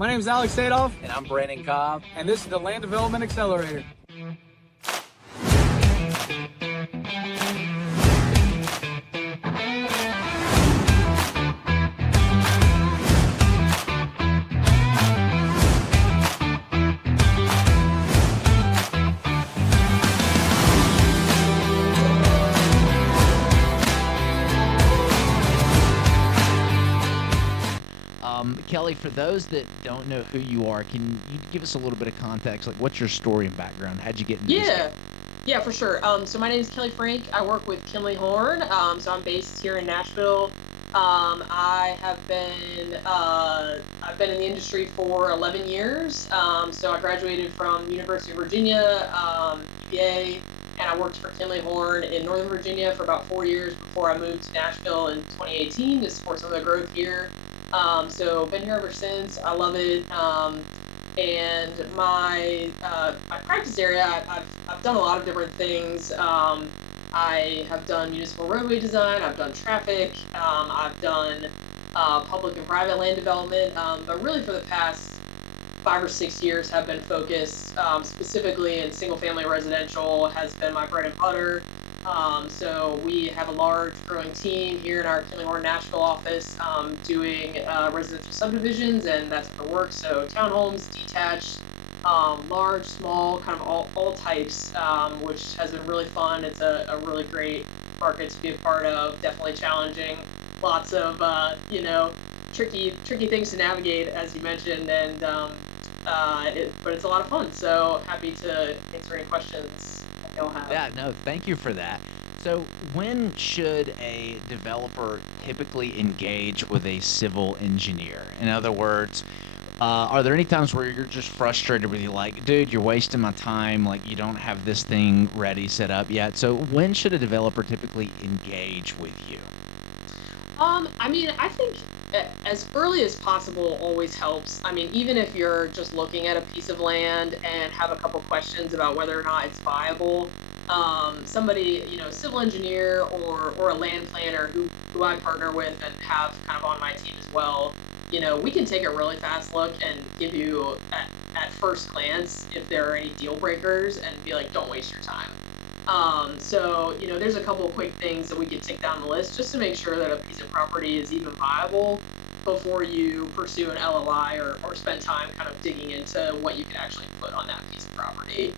My name is Alex Sadoff, And I'm Brandon Cobb. and this is the Land Development Accelerator. Kelly, for those that don't know who you are, can you give us a little bit of context? Like, what's your story and background? How'd you get into this game? Yeah, for sure. So my name is Kelly Frank. I work with Kimley Horn. So I'm based here in Nashville. I've been in the industry for 11 years. So I graduated from University of Virginia, BA, and I worked for Kimley Horn in Northern Virginia for about 4 years before I moved to Nashville in 2018 to support some of the growth here. So been here ever since. I love it. And my practice area, I've done a lot of different things. I have done municipal roadway design. I've done traffic. I've done public and private land development. But really, for the past 5 or 6 years, have been focused specifically in single-family residential. Has been my bread and butter. So we have a large growing team here in our Kimley Horn Nashville office doing residential subdivisions, and that's what works. So townhomes, detached, large, small, kind of all types, which has been really fun. It's a really great market to be a part of. Definitely challenging. Lots of tricky things to navigate, as you mentioned, and but it's a lot of fun. So happy to answer any questions you'll have. Yeah, no, thank you for that. So, when should a developer typically engage with a civil engineer? In other words, are there any times where you're just frustrated with you, like, dude, you're wasting my time, like, you don't have this thing ready, set up yet? So, when should a developer typically engage with you? I think as early as possible always helps. I mean, even if you're just looking at a piece of land and have a couple questions about whether or not it's viable, somebody, a civil engineer or a land planner who I partner with and have kind of on my team as well, we can take a really fast look and give you at first glance if there are any deal breakers and be like, don't waste your time. There's a couple of quick things that we could tick down the list just to make sure that a piece of property is even viable before you pursue an LOI or spend time kind of digging into what you can actually put on that piece of property.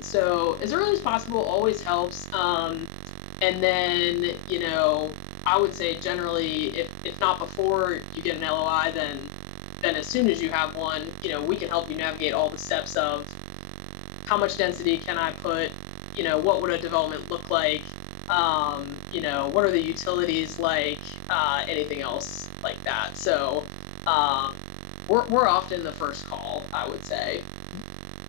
So as early as possible always helps. And then, I would say generally, if not before you get an LOI, then as soon as you have one, we can help you navigate all the steps of how much density can I put, what would a development look like, what are the utilities like, anything else like that. So we're often the first call, I would say.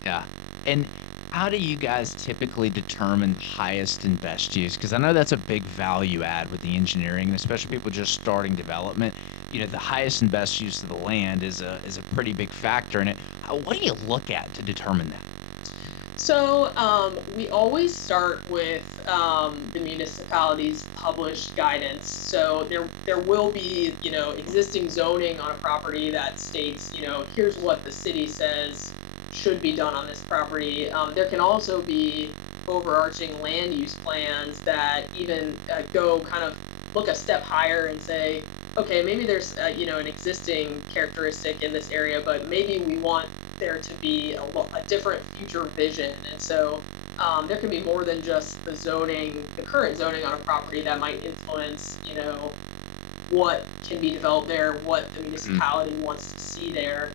Yeah. And how do you guys typically determine the highest and best use? Because I know that's a big value add with the engineering, and especially people just starting development. The highest and best use of the land is a pretty big factor in it. What do you look at to determine that? So we always start with the municipality's published guidance. So there will be existing zoning on a property that states here's what the city says should be done on this property. There can also be overarching land use plans that even go kind of look a step higher and say, okay, maybe there's an existing characteristic in this area, but maybe we want there to be a different future vision. And so there can be more than just the current zoning on a property that might influence, what can be developed there, what the municipality wants to see there.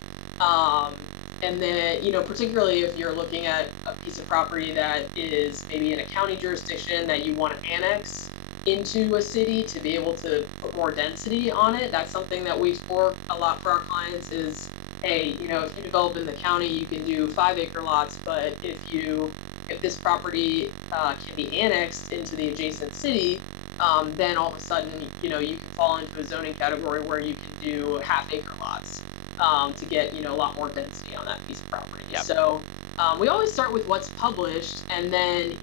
And then, particularly if you're looking at a piece of property that is maybe in a county jurisdiction that you want to annex into a city to be able to put more density on it, that's something that we explore a lot for our clients is, hey, if you develop in the county, you can do 5-acre lots, but if this property can be annexed into the adjacent city, then all of a sudden, you can fall into a zoning category where you can do half-acre lots to get, a lot more density on that piece of property. Yep. So we always start with what's published, and then,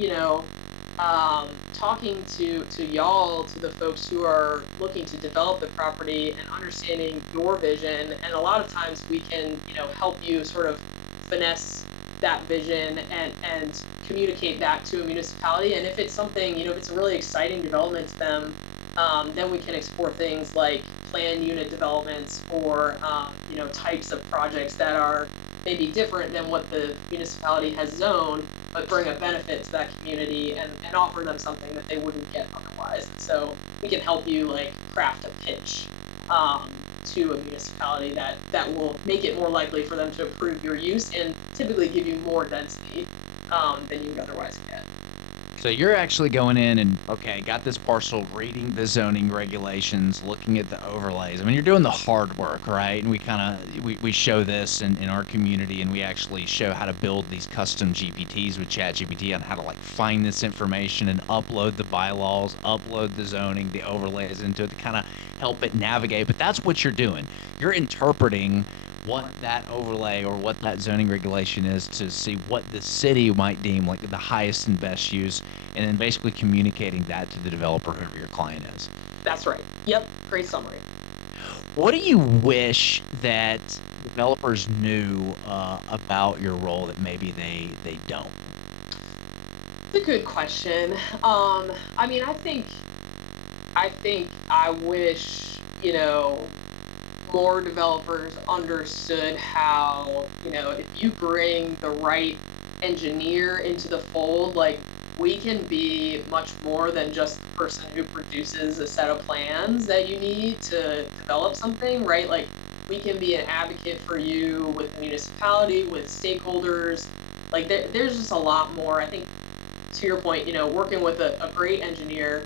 talking to y'all, to the folks who are looking to develop the property and understanding your vision. And a lot of times we can, help you sort of finesse that vision and communicate that to a municipality. And if it's something, if it's a really exciting development to them, then we can explore things like planned unit developments or, types of projects that are maybe different than what the municipality has zoned, but bring a benefit to that community and offer them something that they wouldn't get otherwise. And so we can help you like craft a pitch to a municipality that will make it more likely for them to approve your use and typically give you more density than you would otherwise get. So you're actually going in and, okay, got this parcel, reading the zoning regulations, looking at the overlays. I mean, you're doing the hard work, right? And we show this in our community, and we actually show how to build these custom GPTs with ChatGPT on how to like find this information and upload the bylaws, upload the zoning, the overlays into it to kind of help it navigate. But that's what you're doing. You're interpreting what that overlay or what that zoning regulation is to see what the city might deem like the highest and best use, and then basically communicating that to the developer, whoever your client is. That's right. Yep. Great summary. What do you wish that developers knew about your role that maybe they don't? It's a good question. I mean, I think I wish, more developers understood how, if you bring the right engineer into the fold, like we can be much more than just the person who produces a set of plans that you need to develop something, right? Like we can be an advocate for you with the municipality, with stakeholders. Like there's just a lot more. I think to your point, working with a great engineer,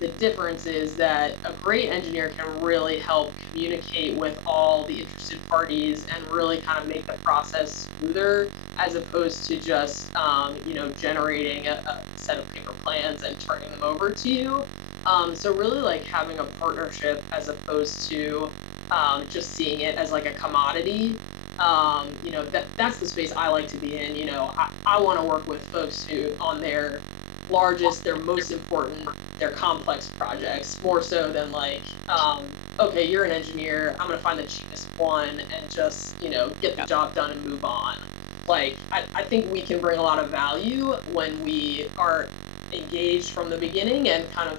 the difference is that a great engineer can really help communicate with all the interested parties and really kind of make the process smoother, as opposed to just, generating a set of paper plans and turning them over to you. So really like having a partnership as opposed to just seeing it as like a commodity. That's the space I like to be in. I want to work with folks who on their largest, their most important, their complex projects, more so than like, okay, you're an engineer, I'm gonna find the cheapest one and just, get the job done and move on. Like, I think we can bring a lot of value when we are engaged from the beginning and kind of,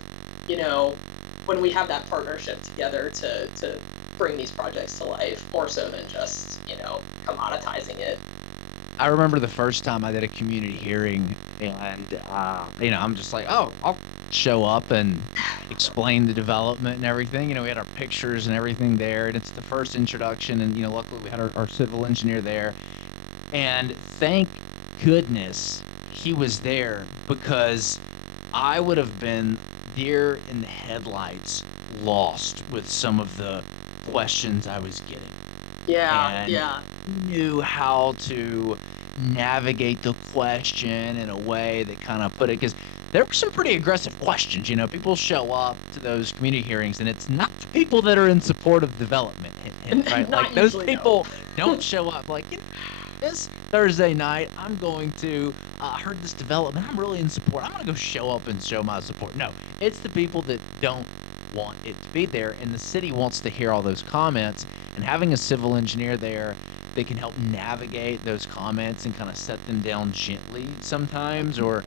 when we have that partnership together to bring these projects to life, more so than just, commoditizing it. I remember the first time I did a community hearing, and I'm just like, oh, I'll show up and explain the development and everything. We had our pictures and everything there, and it's the first introduction. And luckily we had our civil engineer there, and thank goodness he was there, because I would have been deer in the headlights, lost with some of the questions I was getting. Yeah, And yeah. knew how to navigate the question in a way that kind of put it, because there were some pretty aggressive questions. People show up to those community hearings, and it's not the people that are in support of development, right? Not Like those usually, no. people don't show up like, this Thursday night, I'm going to, heard this development, I'm really in support. I'm going to go show up and show my support. No, it's the people that don't want it to be there, and the city wants to hear all those comments, and having a civil engineer there that can help navigate those comments and kind of set them down gently sometimes, or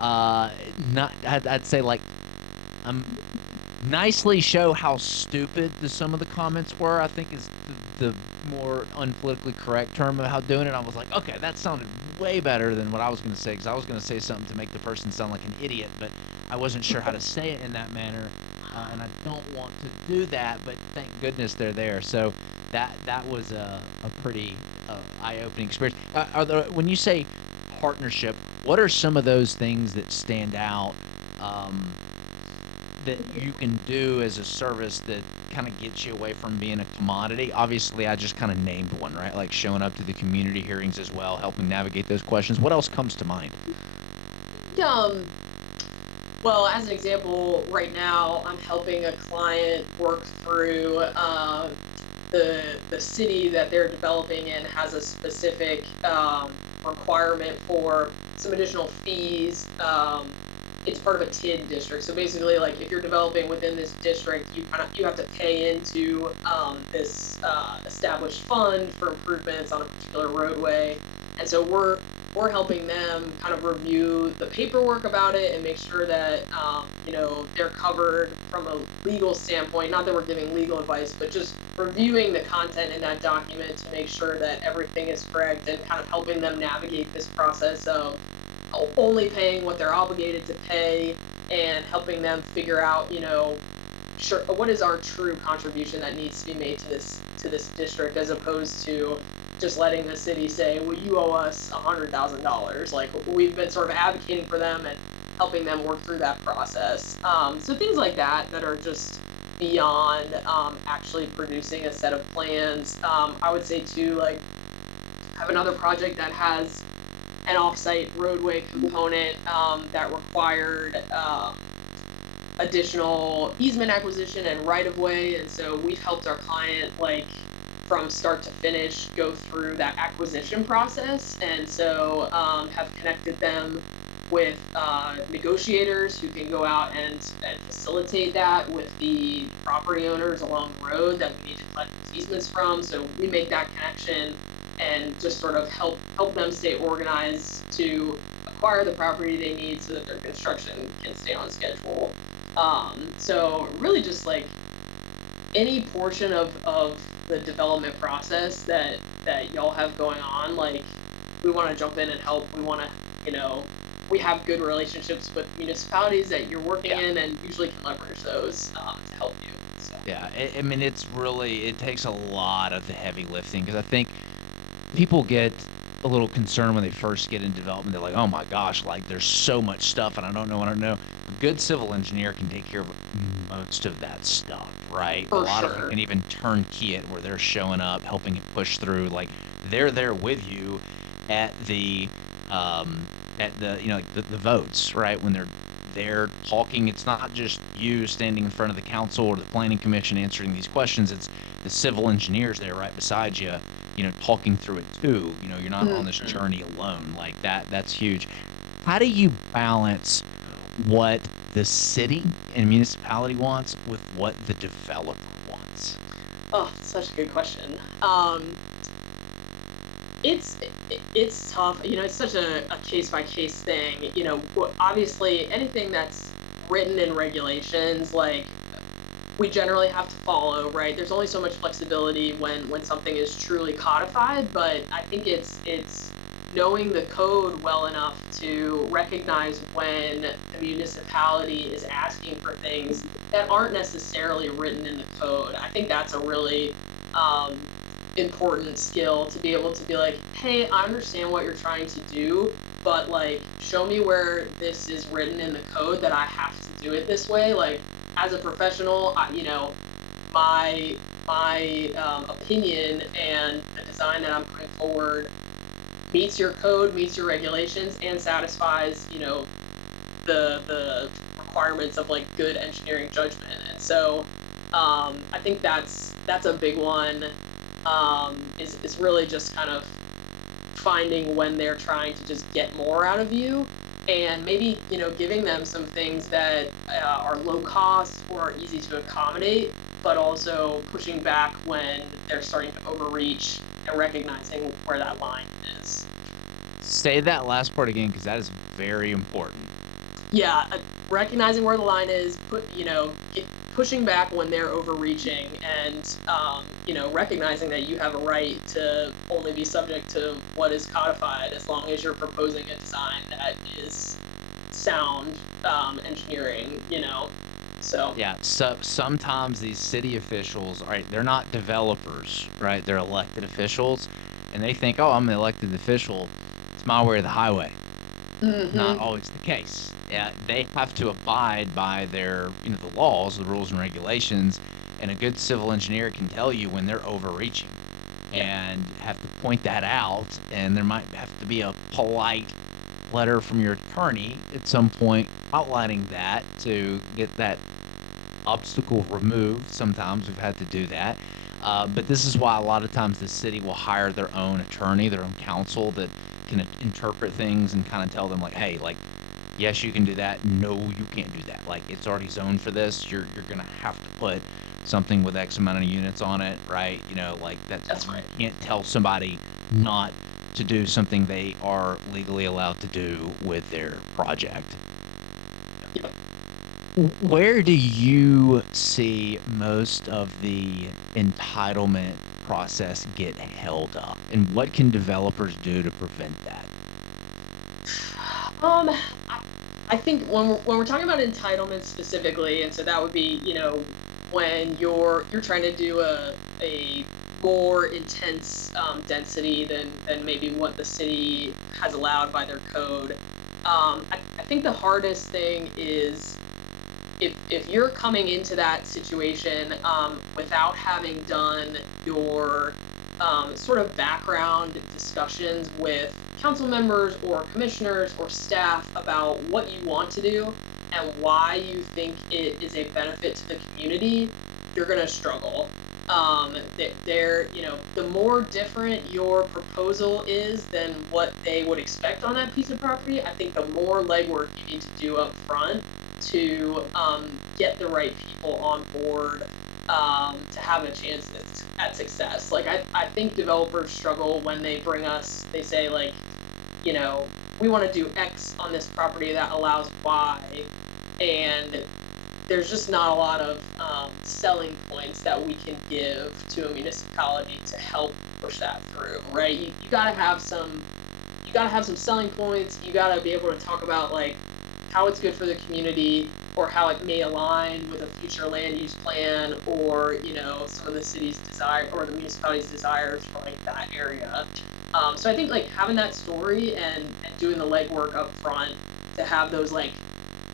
not, I'd say like, um, nicely show how stupid some of the comments were, I think is the more unpolitically correct term of how doing it. I was like, okay, that sounded way better than what I was going to say, because I was going to say something to make the person sound like an idiot, but I wasn't sure how to say it in that manner, and I don't want to do that, but thank goodness they're there. So that was a pretty eye-opening experience. When you say partnership, what are some of those things that stand out, that you can do as a service that kind of gets you away from being a commodity? Obviously, I just kind of named one, right? Like showing up to the community hearings as well, helping navigate those questions. What else comes to mind? Um, well, as an example, right now I'm helping a client work through the city that they're developing in has a specific requirement for some additional fees it's part of a TID district. So basically, like if you're developing within this district, you have to pay into this established fund for improvements on a particular roadway, and so we're helping them kind of review the paperwork about it and make sure that they're covered from a legal standpoint. Not that we're giving legal advice, but just reviewing the content in that document to make sure that everything is correct and kind of helping them navigate this process of only paying what they're obligated to pay and helping them figure out, sure, what is our true contribution that needs to be made to this district, as opposed to just letting the city say, well, you owe us $100,000. Like, we've been sort of advocating for them and helping them work through that process. So things like that are just beyond actually producing a set of plans. I would say too, like, I have another project that has an offsite roadway component that required additional easement acquisition and right of way, and so we've helped our client, like, from start to finish go through that acquisition process, and so have connected them with negotiators who can go out and facilitate that with the property owners along the road that we need to collect these easements from. So we make that connection and just sort of help them stay organized to acquire the property they need so that their construction can stay on schedule. So really just like any portion of the development process that y'all have going on, like, we want to jump in and help. We want to, we have good relationships with municipalities that you're working in, and usually can leverage those to help you. So. Yeah, I mean, it takes a lot of the heavy lifting, because I think people get a little concerned when they first get into development. They're like, oh my gosh, like, there's so much stuff and I don't know what I know. A good civil engineer can take care of most of that stuff, right? For a lot of sure. them can even turnkey it, where they're showing up, helping it push through. Like, they're there with you at the like the votes, right? When they're talking, it's not just you standing in front of the council or the planning commission answering these questions. It's the civil engineers there right beside you, talking through it too. You're not on this journey alone. Like that's huge. How do you balance what the city and municipality wants with what the developer wants? Oh, such a good question. It's tough. It's such a case by case thing. Obviously anything that's written in regulations, like, we generally have to follow, right? There's only so much flexibility when something is truly codified, but I think it's knowing the code well enough to recognize when the municipality is asking for things that aren't necessarily written in the code. I think that's a really important skill, to be able to be like, hey, I understand what you're trying to do, but, like, show me where this is written in the code that I have to do it this way. Like, as a professional, my opinion and the design that I'm putting forward meets your code, meets your regulations, and satisfies, the requirements of, like, good engineering judgment. And so I think that's a big one. Is really just kind of finding when they're trying to just get more out of you, and maybe, giving them some things that are low cost or easy to accommodate, but also pushing back when they're starting to overreach and recognizing where that line is. Say that last part again, because that is very important. Yeah, recognizing where the line is, pushing back when they're overreaching, and recognizing that you have a right to only be subject to what is codified, as long as you're proposing a design that is sound engineering. So Yeah, so sometimes these city officials, right, they're not developers, right? They're elected officials, and they think, oh, I'm an elected official, it's my way or the highway. Not always the case. Yeah, they have to abide by their, the laws, the rules and regulations, and a good civil engineer can tell you when they're overreaching and have to point that out. And there might have to be a polite letter from your attorney at some point outlining that to get that obstacle removed. Sometimes we've had to do that. But this is why a lot of times the city will hire their own attorney, their own counsel that can interpret things and kind of tell them, like, hey, like, yes, you can do that. No, you can't do that. Like it's already zoned for this. You're gonna have to put something with X amount of units on it, right? You know, like That's you right. can't tell somebody not to do something they are legally allowed to do with their project. Yep. Where do you see most of the entitlement process get held up, and what can developers do to prevent that? I, I think when we're talking about entitlements specifically, and so that would be, when you're trying to do a more intense density than maybe what the city has allowed by their code. I think the hardest thing is if you're coming into that situation without having done your sort of background discussions with council members or commissioners or staff about what you want to do and why you think it is a benefit to the community, you're going to struggle. The more different your proposal is than what they would expect on that piece of property, I think the more legwork you need to do up front to get the right people on board to have a chance at success. Like I think developers struggle when they bring us, they say like, we want to do X on this property that allows Y, and there's just not a lot of selling points that we can give to a municipality to help push that through, right? You gotta have some selling points. You gotta be able to talk about like how it's good for the community or how it may align with a future land use plan or some of the city's desire or the municipality's desires for like that area. So I think like having that story and doing the legwork up front to have those like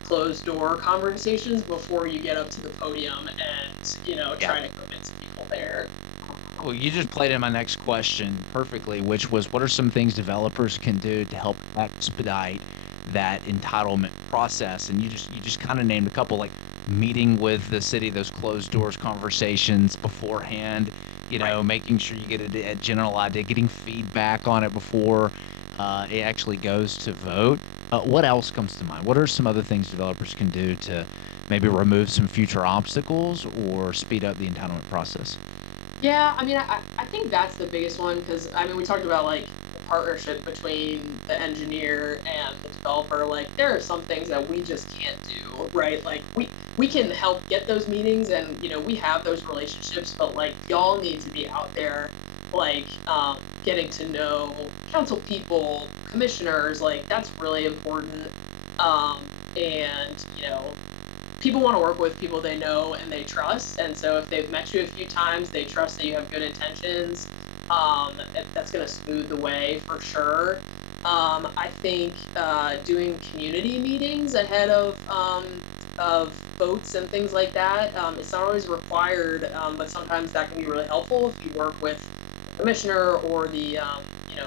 closed door conversations before you get up to the podium and Yeah. try to convince people there. Well, you just played in my next question perfectly, which was what are some things developers can do to help expedite that entitlement process? And you just kind of named a couple, like meeting with the city, those closed doors conversations beforehand, Right. making sure you get a general idea, getting feedback on it before it actually goes to vote. What else comes to mind? What are some other things developers can do to maybe remove some future obstacles or speed up the entitlement process? Yeah, I mean, I think that's the biggest one because I mean, we talked about like the partnership between the engineer and the developer. Like, there are some things that we just can't do, right? Like, we can help get those meetings, and we have those relationships, but like, y'all need to be out there, like, getting to know council people, commissioners. Like, that's really important. And people want to work with people they know and they trust. And so if they've met you a few times, they trust that you have good intentions. That's going to smooth the way for sure. I think doing community meetings ahead of votes and things like that. It's not always required, but sometimes that can be really helpful if you work with the commissioner or the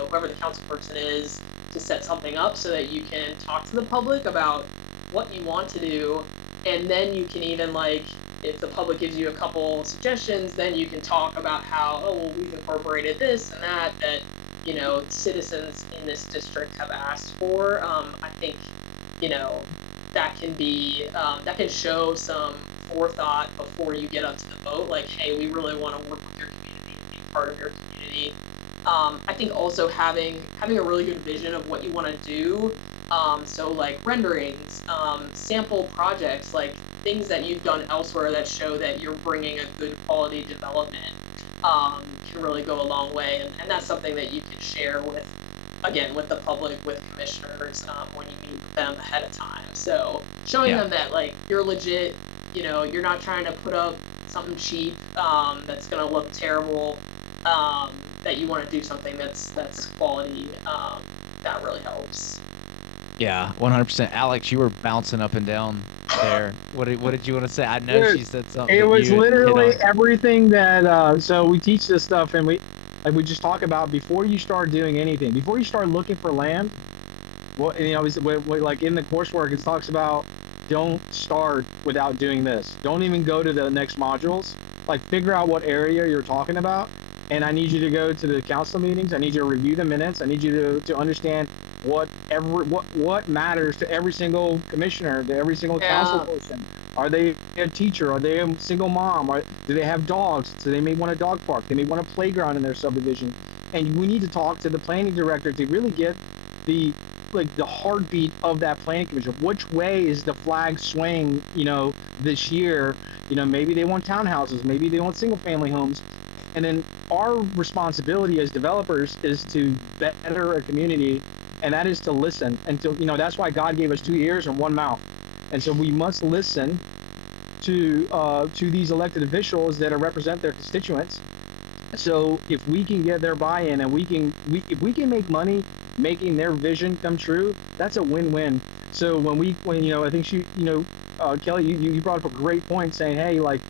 whoever the council person is to set something up so that you can talk to the public about what you want to do, and then you can even like if the public gives you a couple suggestions, then you can talk about how, oh well, we've incorporated this and that citizens in this district have asked for. I think you know that can be that can show some forethought before you get up to the vote, like, hey, we really want to work with your community and be part of your community. I think also having a really good vision of what you want to do. So like renderings, sample projects, like things that you've done elsewhere that show that you're bringing a good quality development, can really go a long way. And that's something that you can share with, again, with the public, with commissioners, when you meet with them ahead of time. So showing Yeah. them that like you're legit, you're not trying to put up something cheap, that's going to look terrible, that you want to do something that's quality, that really helps. Yeah, 100%. Alex, you were bouncing up and down there. What did you want to say? I know Dude, she said something it that was you had hit literally on. everything that so we teach this stuff and we just talk about before you start doing anything, before you start looking for land, what like in the coursework it talks about don't start without doing this. Don't even go to the next modules. Like figure out what area you're talking about. And I need you to go to the council meetings. I need you to review the minutes. I need you to understand what matters to every single commissioner, to every single council Yeah. person. Are they a teacher? Are they a single mom? Do they have dogs? So they may want a dog park. They may want a playground in their subdivision. And we need to talk to the planning director to really get the heartbeat of that planning commission. Which way is the flag swaying, this year? Maybe they want townhouses, maybe they want single family homes. And then our responsibility as developers is to better a community, and that is to listen. And that's why God gave us 2 ears and 1 mouth. And so we must listen to these elected officials that represent their constituents. So if we can get their buy-in, and if we can make money making their vision come true, that's a win-win. So when I think Kelly, you brought up a great point saying, hey, like,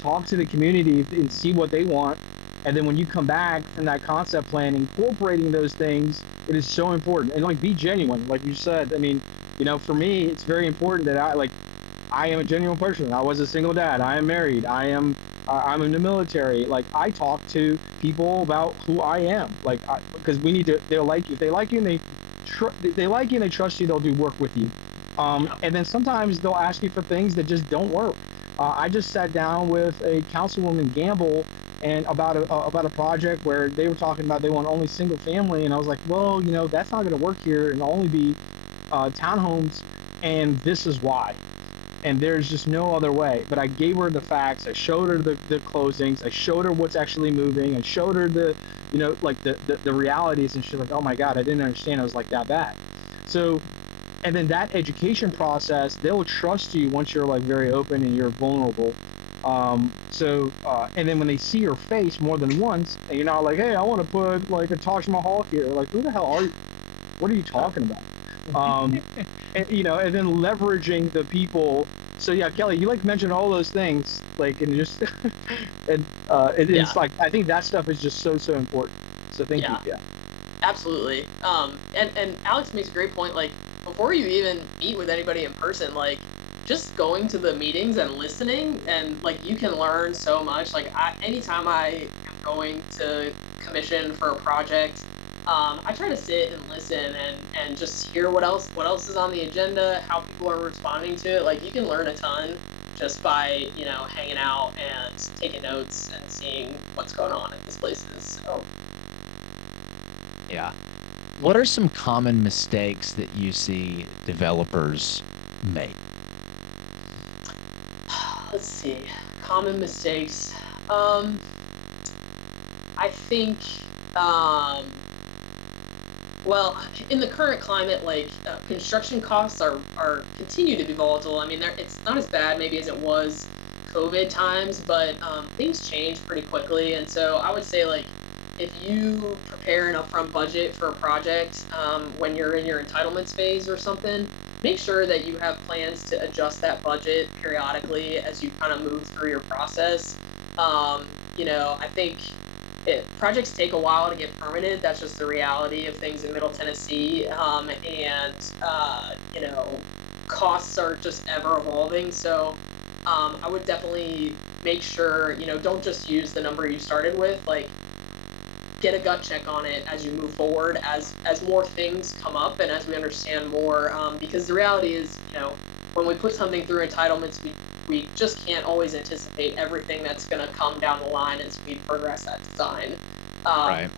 talk to the community and see what they want. And then when you come back from that concept plan, incorporating those things, it is so important. And like, be genuine, like you said. I mean, for me, it's very important that I am a genuine person. I was a single dad. I am married. I'm in the military. Like, I talk to people about who I am. Like, because we need to. If they like you and they like you and they trust you, they'll do work with you. And then sometimes they'll ask you for things that just don't work. I just sat down with a councilwoman Gamble and about a project where they were talking about they want only single family, and I was like, well, that's not going to work here, and only be townhomes, and this is why. And there's just no other way. But I gave her the facts. I showed her the closings. I showed her what's actually moving. I showed her the realities, and she's like, oh my God, I didn't understand it was like that bad. So, and then that education process, they'll trust you once you're like very open and you're vulnerable. And then when they see your face more than once, and you're not like, hey, I want to put like a Taj Mahal here. Like, who the hell are you? What are you talking about? And then leveraging the people. So yeah, Kelly, you like mentioned all those things, like, and just, it's like, I think that stuff is just so important. So thank you. Yeah. Absolutely. And Alex makes a great point. Like, before you even meet with anybody in person, like, just going to the meetings and listening, and like, you can learn so much. Like, anytime I am going to commission for a project, I try to sit and listen and just hear what else is on the agenda, how people are responding to it. Like, you can learn a ton just by, hanging out and taking notes and seeing what's going on in these places. So. Yeah. What are some common mistakes that you see developers make? Let's see. Common mistakes. I think, well, in the current climate, like, construction costs are continue to be volatile. I mean, it's not as bad maybe as it was COVID times, but things change pretty quickly. And so I would say, like, if you prepare an upfront budget for a project, when you're in your entitlements phase or something, make sure that you have plans to adjust that budget periodically as you kind of move through your process. I think projects take a while to get permitted. That's just the reality of things in Middle Tennessee. Costs are just ever evolving. So I would definitely make sure, don't just use the number you started with. Like, get a gut check on it as you move forward, as more things come up and as we understand more, because the reality is, when we put something through entitlements, we just can't always anticipate everything that's going to come down the line as we progress that design. Right.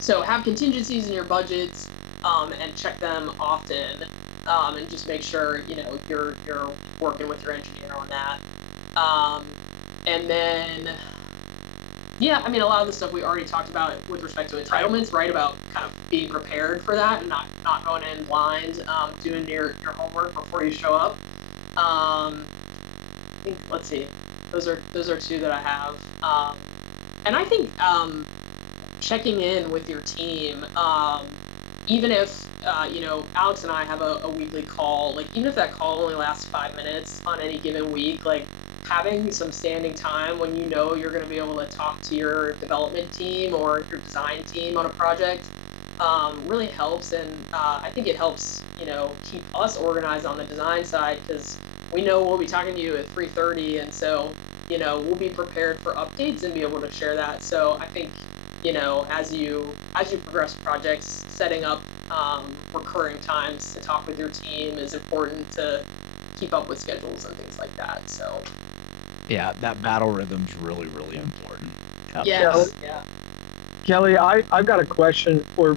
So have contingencies in your budgets, and check them often, and just make sure you're working with your engineer on that. And then, yeah, I mean, a lot of the stuff we already talked about with respect to entitlements, right? About kind of being prepared for that and not going in blind, doing your homework before you show up. I think, let's see, those are two that I have. And I think checking in with your team, even if Alex and I have a weekly call, like, even if that call only lasts 5 minutes on any given week, like, having some standing time when you're going to be able to talk to your development team or your design team on a project really helps. And I think it helps keep us organized on the design side, because we know we'll be talking to you at 3:30, and so we'll be prepared for updates and be able to share that. So I think as you progress projects, setting up recurring times to talk with your team is important to keep up with schedules and things like that. So Yeah, that battle rhythm's really, really important. Yep. yes, yeah. Kelly, I've got a question, or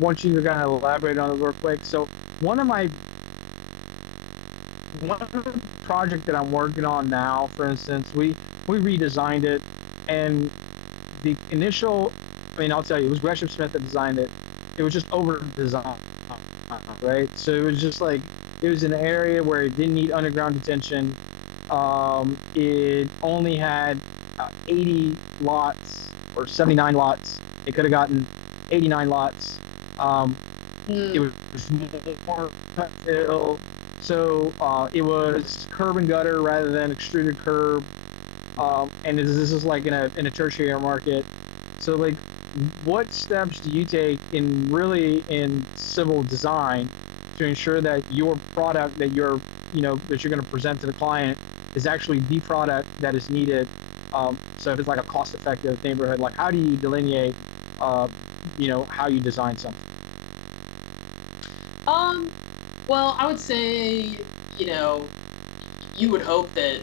want you to kind of elaborate on it real quick. So one of the project that I'm working on now, for instance, we redesigned it, and the initial, I mean, I'll tell you, it was Gresham Smith that designed it. It was just over designed, right? So it was just like, it was an area where it didn't need underground detention. It only had 80 lots or 79 lots. It could have gotten 89 lots. It was more cut fill. So it was curb and gutter rather than extruded curb. And this is like in a tertiary market. So like, what steps do you take in civil design to ensure that your product that you're going to present to the client is actually the product that is needed? So if it's like a cost-effective neighborhood, like how do you delineate, how you design something? Well, I would say, you would hope that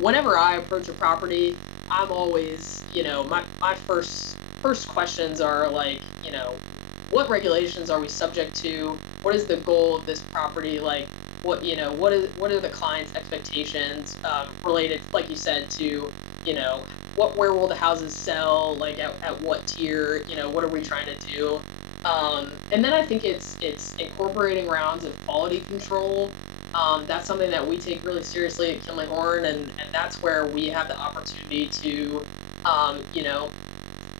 whenever I approach a property, I'm always, my first questions are like, what regulations are we subject to? What is the goal of this property? Like, what are the client's expectations related, like you said, to, where will the houses sell? Like at what tier? What are we trying to do? And then I think it's incorporating rounds of quality control. That's something that we take really seriously at Kimley Horn, and that's where we have the opportunity to,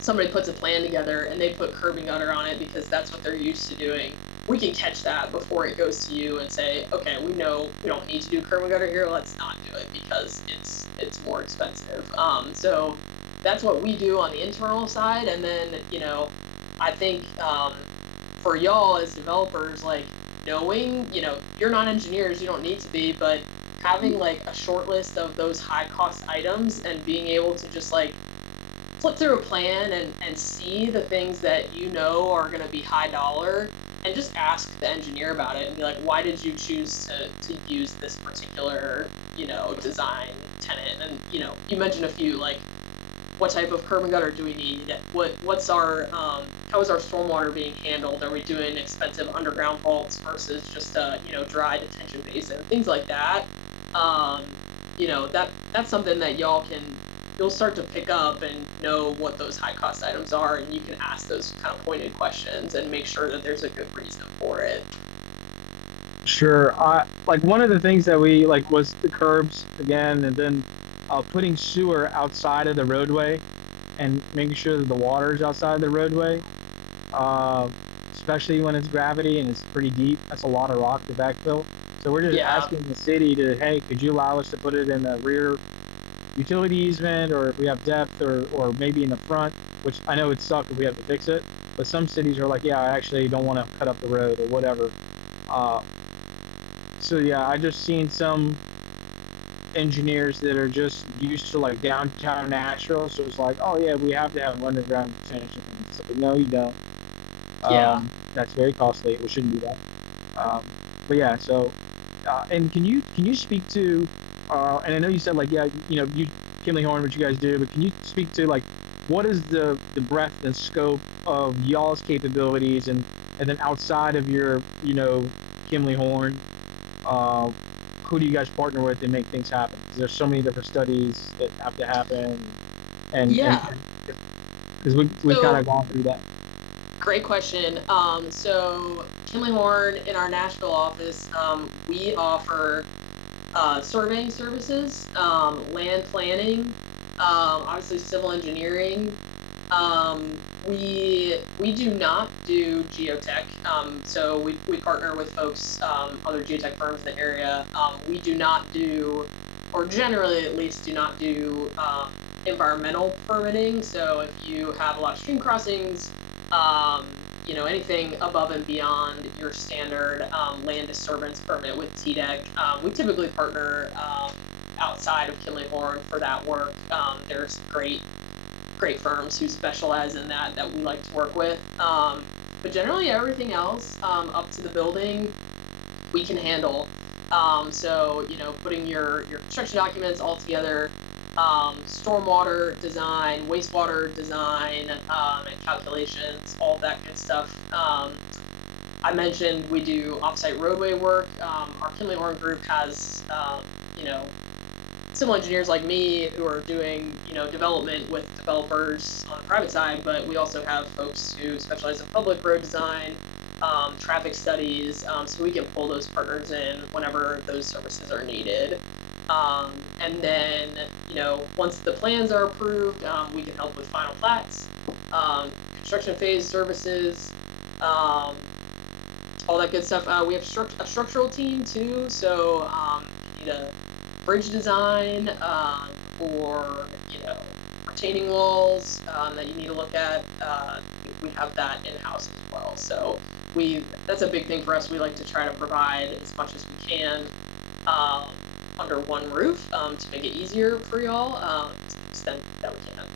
somebody puts a plan together and they put curb and gutter on it because that's what they're used to doing. We can catch that before it goes to you and say, okay, we know we don't need to do curb and gutter here. Let's not do it because it's more expensive. So that's what we do on the internal side, and then I think for y'all as developers, like knowing, you're not engineers, you don't need to be, but having like a short list of those high cost items and being able to just like flip through a plan and see the things that are going to be high dollar, and just ask the engineer about it and be like, why did you choose to use this particular, design tenant? And, you mentioned a few, like, what type of curb and gutter do we need? What's our, how is our stormwater being handled? Are we doing expensive underground vaults versus just a, dry detention basin? Things like that. That's something that you'll start to pick up and know what those high cost items are, and you can ask those kind of pointed questions and make sure that there's a good reason for it. Sure. Like one of the things that we like was the curbs again, and then putting sewer outside of the roadway and making sure that the water is outside of the roadway, especially when it's gravity and it's pretty deep. That's a lot of rock to backfill. So we're just asking the city to, hey, could you allow us to put it in the rear utility easement, or if we have depth, or maybe in the front, which I know it sucks if we have to fix it, but some cities are like, yeah, I actually don't want to cut up the road or whatever. So yeah, I just seen some engineers that are just used to like downtown Nashville, so it's like, oh yeah, we have to have underground detention. So no, you don't. That's very costly. We shouldn't do that. But yeah, so and can you speak to and I know you said like, yeah, you Kimley Horn, what you guys do, but can you speak to like what is the breadth and scope of y'all's capabilities, and then outside of your Kimley Horn, who do you guys partner with and make things happen? Because there's so many different studies that have to happen, and because we've kind of gone through that. Great question. So Kimley Horn in our Nashville office, we offer surveying services, land planning, obviously civil engineering. We do not do geotech, so we partner with folks, other geotech firms in the area. We do not do, or generally at least do not do, environmental permitting. So if you have a lot of stream crossings, anything above and beyond your standard land disturbance permit with TDEC, we typically partner outside of Kimley Horn for that work. There's great firms who specialize in that we like to work with. But generally everything else up to the building we can handle. So, putting your construction documents all together, stormwater design, wastewater design, and calculations, all that good stuff. I mentioned we do offsite roadway work. Our Kimley Horn group has, civil engineers like me who are doing, development with developers on the private side, but we also have folks who specialize in public road design, traffic studies, so we can pull those partners in whenever those services are needed. And then, once the plans are approved, we can help with final plats, construction phase services, all that good stuff. We have a structural team too, so you need a bridge design, or retaining walls that you need to look at. We have that in-house as well. So that's a big thing for us. We like to try to provide as much as we can under one roof to make it easier for y'all to the extent that we can.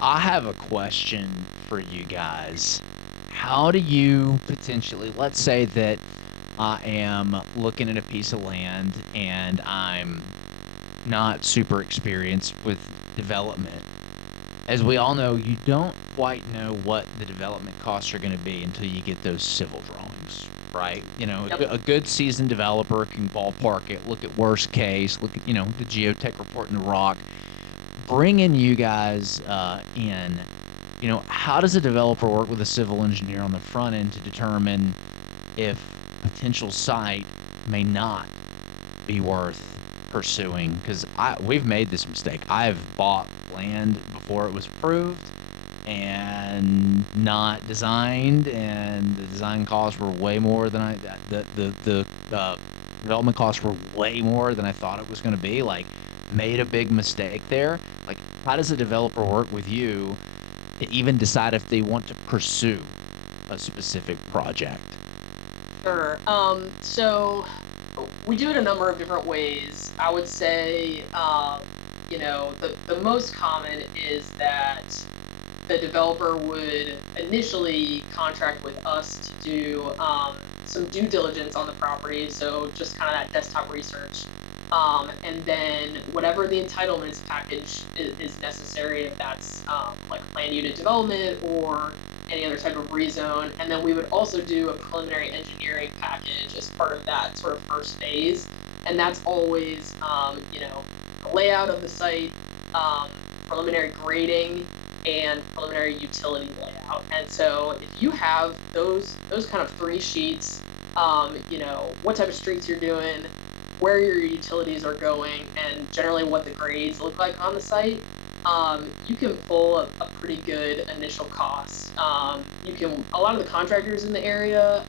I have a question for you guys. How do you potentially, let's say that I am looking at a piece of land and I'm not super experienced with development. As we all know, you don't quite know what the development costs are going to be until you get those civil drawings, right? Yep. A good seasoned developer can ballpark it, look at worst case, look at, the geotech report in the rock, bringing you guys in. How does a developer work with a civil engineer on the front end to determine if a potential site may not be worth pursuing? Because we've made this mistake. I've bought land before it was approved and not designed, and the design costs were way more than the development costs were way more than I thought it was going to be. Like, made a big mistake there. Like, how does a developer work with you to even decide if they want to pursue a specific project? Sure. So we do it a number of different ways. I would say, the most common is that the developer would initially contract with us to do some due diligence on the property. So just kind of that desktop research. And then whatever the entitlements package is necessary, if that's like land unit development or any other type of rezone. And then we would also do a preliminary engineering package as part of that sort of first phase. And that's always, the layout of the site, preliminary grading, and preliminary utility layout. And so if you have those kind of three sheets, what type of streets you're doing, where your utilities are going, and generally what the grades look like on the site, you can pull a pretty good initial cost. A lot of the contractors in the area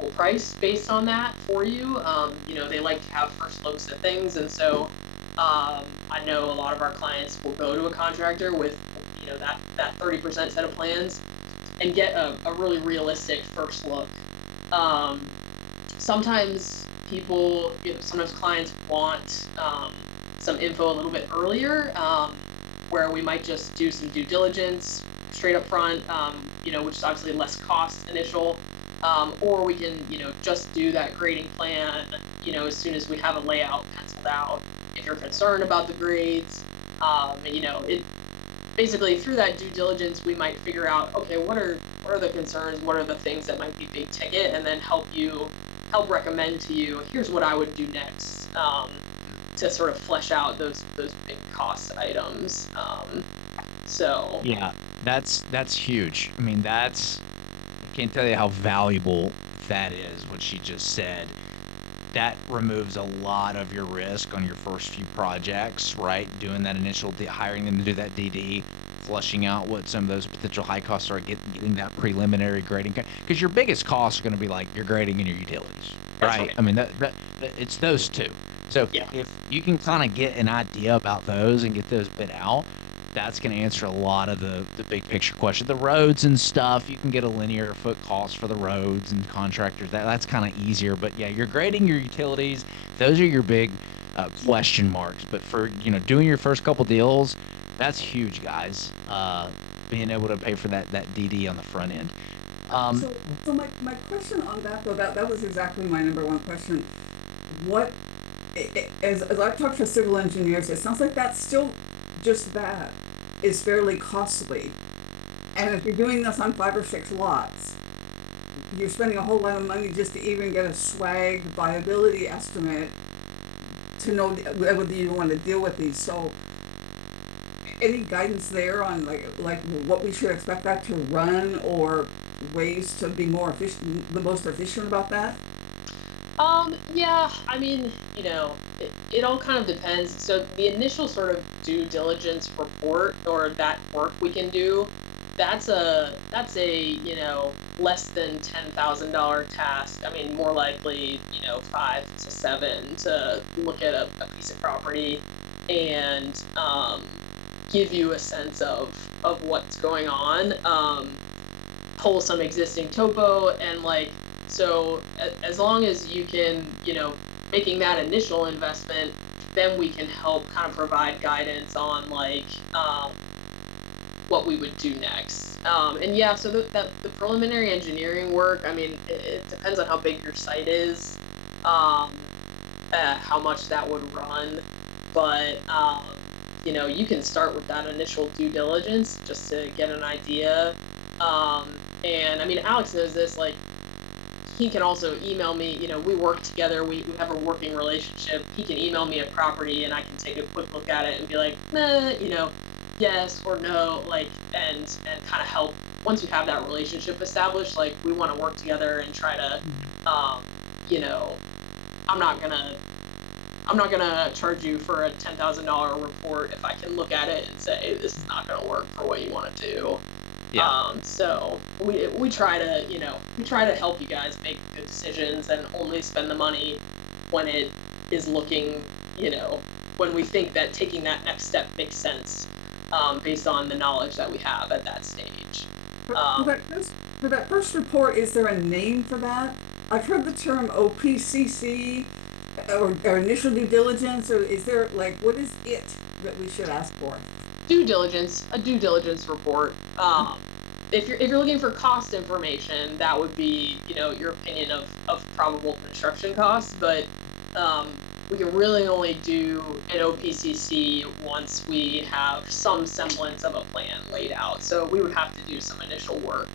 will price based on that for you. They like to have first looks at things, and so I know a lot of our clients will go to a contractor with that 30% set of plans and get a really realistic first look. Sometimes sometimes clients want some info a little bit earlier, where we might just do some due diligence straight up front, which is obviously less cost initial, or we can, just do that grading plan, as soon as we have a layout penciled out. If you're concerned about the grades, it basically through that due diligence, we might figure out, okay, what are the concerns, what are the things that might be big ticket, and then help recommend to you, here's what I would do next, to sort of flesh out those big cost items. So yeah, that's huge. I mean, I can't tell you how valuable that is, what she just said. That removes a lot of your risk on your first few projects, right? Doing that initial hiring them to do that DD, flushing out what some of those potential high costs are, getting that preliminary grading, because your biggest costs are going to be like your grading and your utilities, right? I mean, that it's those two. So yeah. If you can kind of get an idea about those and get those bid out, that's going to answer a lot of the big picture question. The roads and stuff, you can get a linear foot cost for the roads and contractors. That's kind of easier. But yeah, you're grading your utilities. Those are your big question marks. But for doing your first couple deals, that's huge, guys. being able to pay for that DD on the front end. So my question on that though, that was exactly my number one question. What, as I've talked to civil engineers, it sounds like that's still just that is fairly costly. And if you're doing this on 5 or 6 lots, you're spending a whole lot of money just to even get a swag viability estimate to know whether you want to deal with these. So any guidance there on like what we should expect that to run, or ways to be more efficient, the most efficient about that? Yeah, I mean, it all kind of depends. So the initial sort of due diligence report, or that work we can do, that's a less than $10,000 task. I mean, more likely 5 to 7 to look at a piece of property and give you a sense of what's going on, pull some existing topo, and so as long as you can, making that initial investment, then we can help kind of provide guidance on what we would do next. And yeah, so the preliminary engineering work, I mean, it depends on how big your site is, how much that would run, but you can start with that initial due diligence just to get an idea. And I mean, Alex knows this, he can also email me, we work together, we have a working relationship. He can email me a property and I can take a quick look at it and be like, yes or no, and kind of help. Once you have that relationship established, we want to work together and try to, I'm not gonna charge you for a $10,000 report if I can look at it and say this is not gonna work for what you want to do. Yeah. So we try to help you guys make good decisions and only spend the money when it is looking, when we think that taking that next step makes sense, based on the knowledge that we have at that stage. For that first report, is there a name for that? I've heard the term OPCC, or initial due diligence, or is there what is it that we should ask for? A due diligence report. If you're looking for cost information, that would be your opinion of probable construction costs, but we can really only do an OPCC once we have some semblance of a plan laid out. So we would have to do some initial work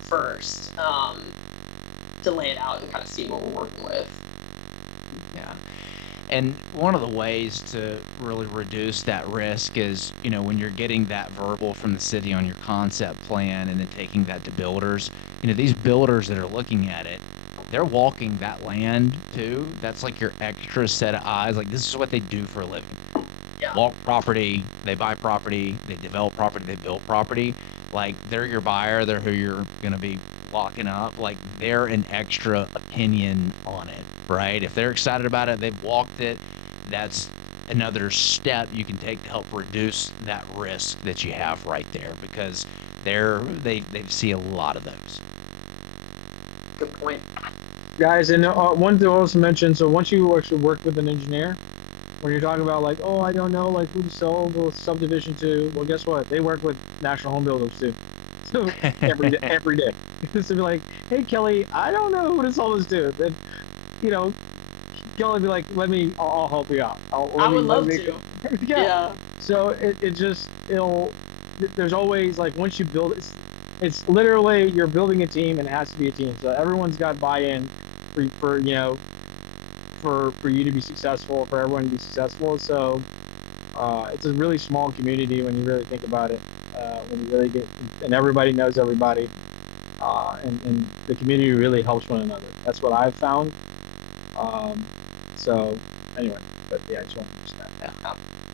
first, to lay it out and kind of see what we're working with. Yeah. And one of the ways to really reduce that risk is, when you're getting that verbal from the city on your concept plan and then taking that to builders, these builders that are looking at it, they're walking that land too. That's your extra set of eyes. This is what they do for a living. Yeah. Walk property, they buy property, they develop property, they build property. They're your buyer, they're who you're going to be locking up. They're an extra opinion on it, right? If they're excited about it, they've walked it, that's another step you can take to help reduce that risk that you have right there, because they see a lot of those. Good point. Guys, and one to also mention, so once you actually work with an engineer, when you're talking about oh, I don't know who to sell the subdivision to, well, guess what? They work with national home builders too. So every day. So be like, hey Kelly, I don't know who to sell this to. Then Kelly be like, I'll help you out. I would love to. Yeah. So there's always once you build it, it's literally you're building a team, and it has to be a team. So everyone's got buy-in for you to be successful, for everyone to be successful. So it's a really small community when you really think about it. When you really and everybody knows everybody, and the community really helps one another. That's what I've found. So anyway, but yeah, I just want to mention that.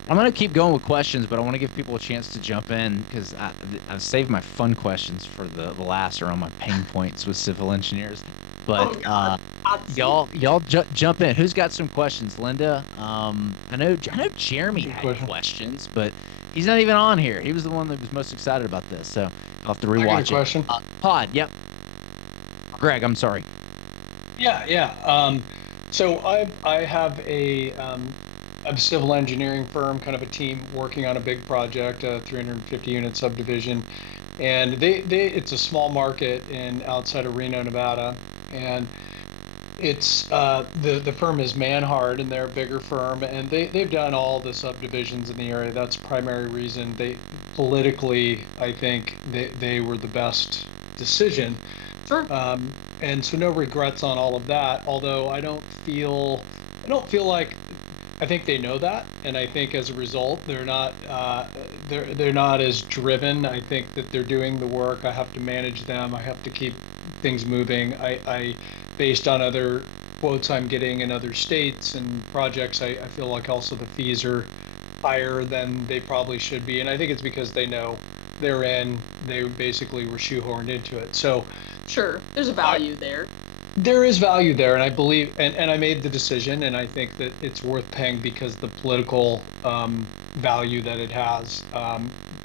I'm going to keep going with questions, but I want to give people a chance to jump in, because I've saved my fun questions for the last, around my pain points with civil engineers. But y'all jump in. Who's got some questions? Linda? I know Jeremy had questions, but he's not even on here. He was the one that was most excited about this, so I'll have to rewatch it. I got a question. Pod, yep. Greg, I'm sorry. Yeah. So I have a civil engineering firm, kind of a team working on a big project, a 350 unit subdivision, and it's a small market in outside of Reno, Nevada, and it's the firm is Manhard, and they're a bigger firm, and they've done all the subdivisions in the area. That's the primary reason. They politically, I think they were the best decision. Sure. And so no regrets on all of that. Although I don't feel like, I think they know that, and I think as a result, they're not as driven. I think that they're doing the work. I have to manage them. I have to keep things moving. I based on other quotes I'm getting in other states and projects, I feel like also the fees are higher than they probably should be, and I think it's because they know they're in. They basically were shoehorned into it. So Sure. There's a value there. there is value there, and I believe, and I made the decision, and I think that it's worth paying because the political value that it has.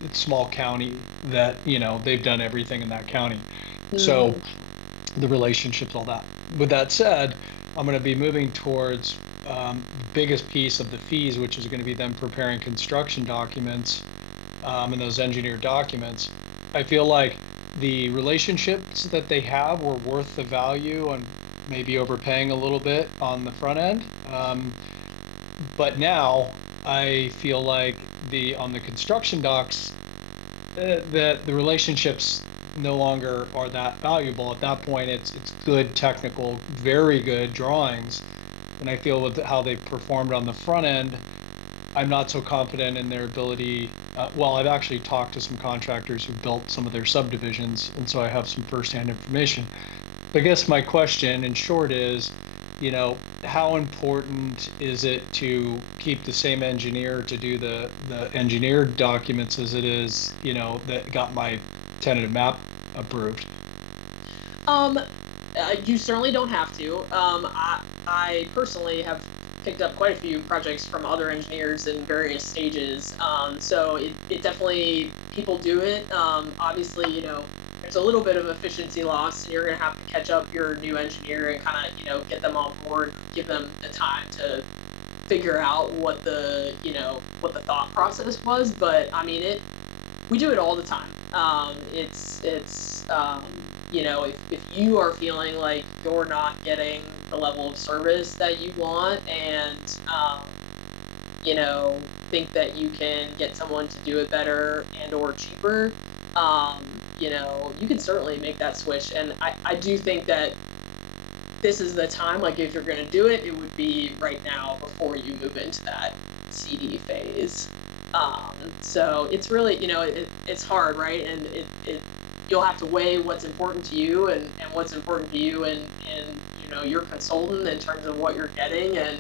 It's small county that, they've done everything in that county. So Mm. the relationships, all that. With that said, I'm going to be moving towards the biggest piece of the fees, which is going to be them preparing construction documents and those engineered documents. I feel like the relationships that they have were worth the value and maybe overpaying a little bit on the front end. But now I feel like on the construction docs, that the relationships no longer are that valuable. At that point, it's good technical, very good drawings, and I feel with how they performed on the front end, I'm not so confident in their ability. Well, I've actually talked to some contractors who built some of their subdivisions, and so I have some firsthand information. But I guess my question in short is, how important is it to keep the same engineer to do the engineered documents as it is, that got my tentative map approved? Um, you certainly don't have to. I personally have picked up quite a few projects from other engineers in various stages. So it definitely, people do it. Obviously, there's a little bit of efficiency loss, and you're going to have to catch up your new engineer and kind of, get them on board, give them the time to figure out what the thought process was. But I mean, we do it all the time. If you are feeling like you're not getting the level of service that you want, and think that you can get someone to do it better and or cheaper, you can certainly make that switch. And I do think that this is the time, like if you're going to do it, it would be right now before you move into that CD phase. So it's really, it's hard, right? And you'll have to weigh what's important to you and what's important to you and your consultant in terms of what you're getting. And,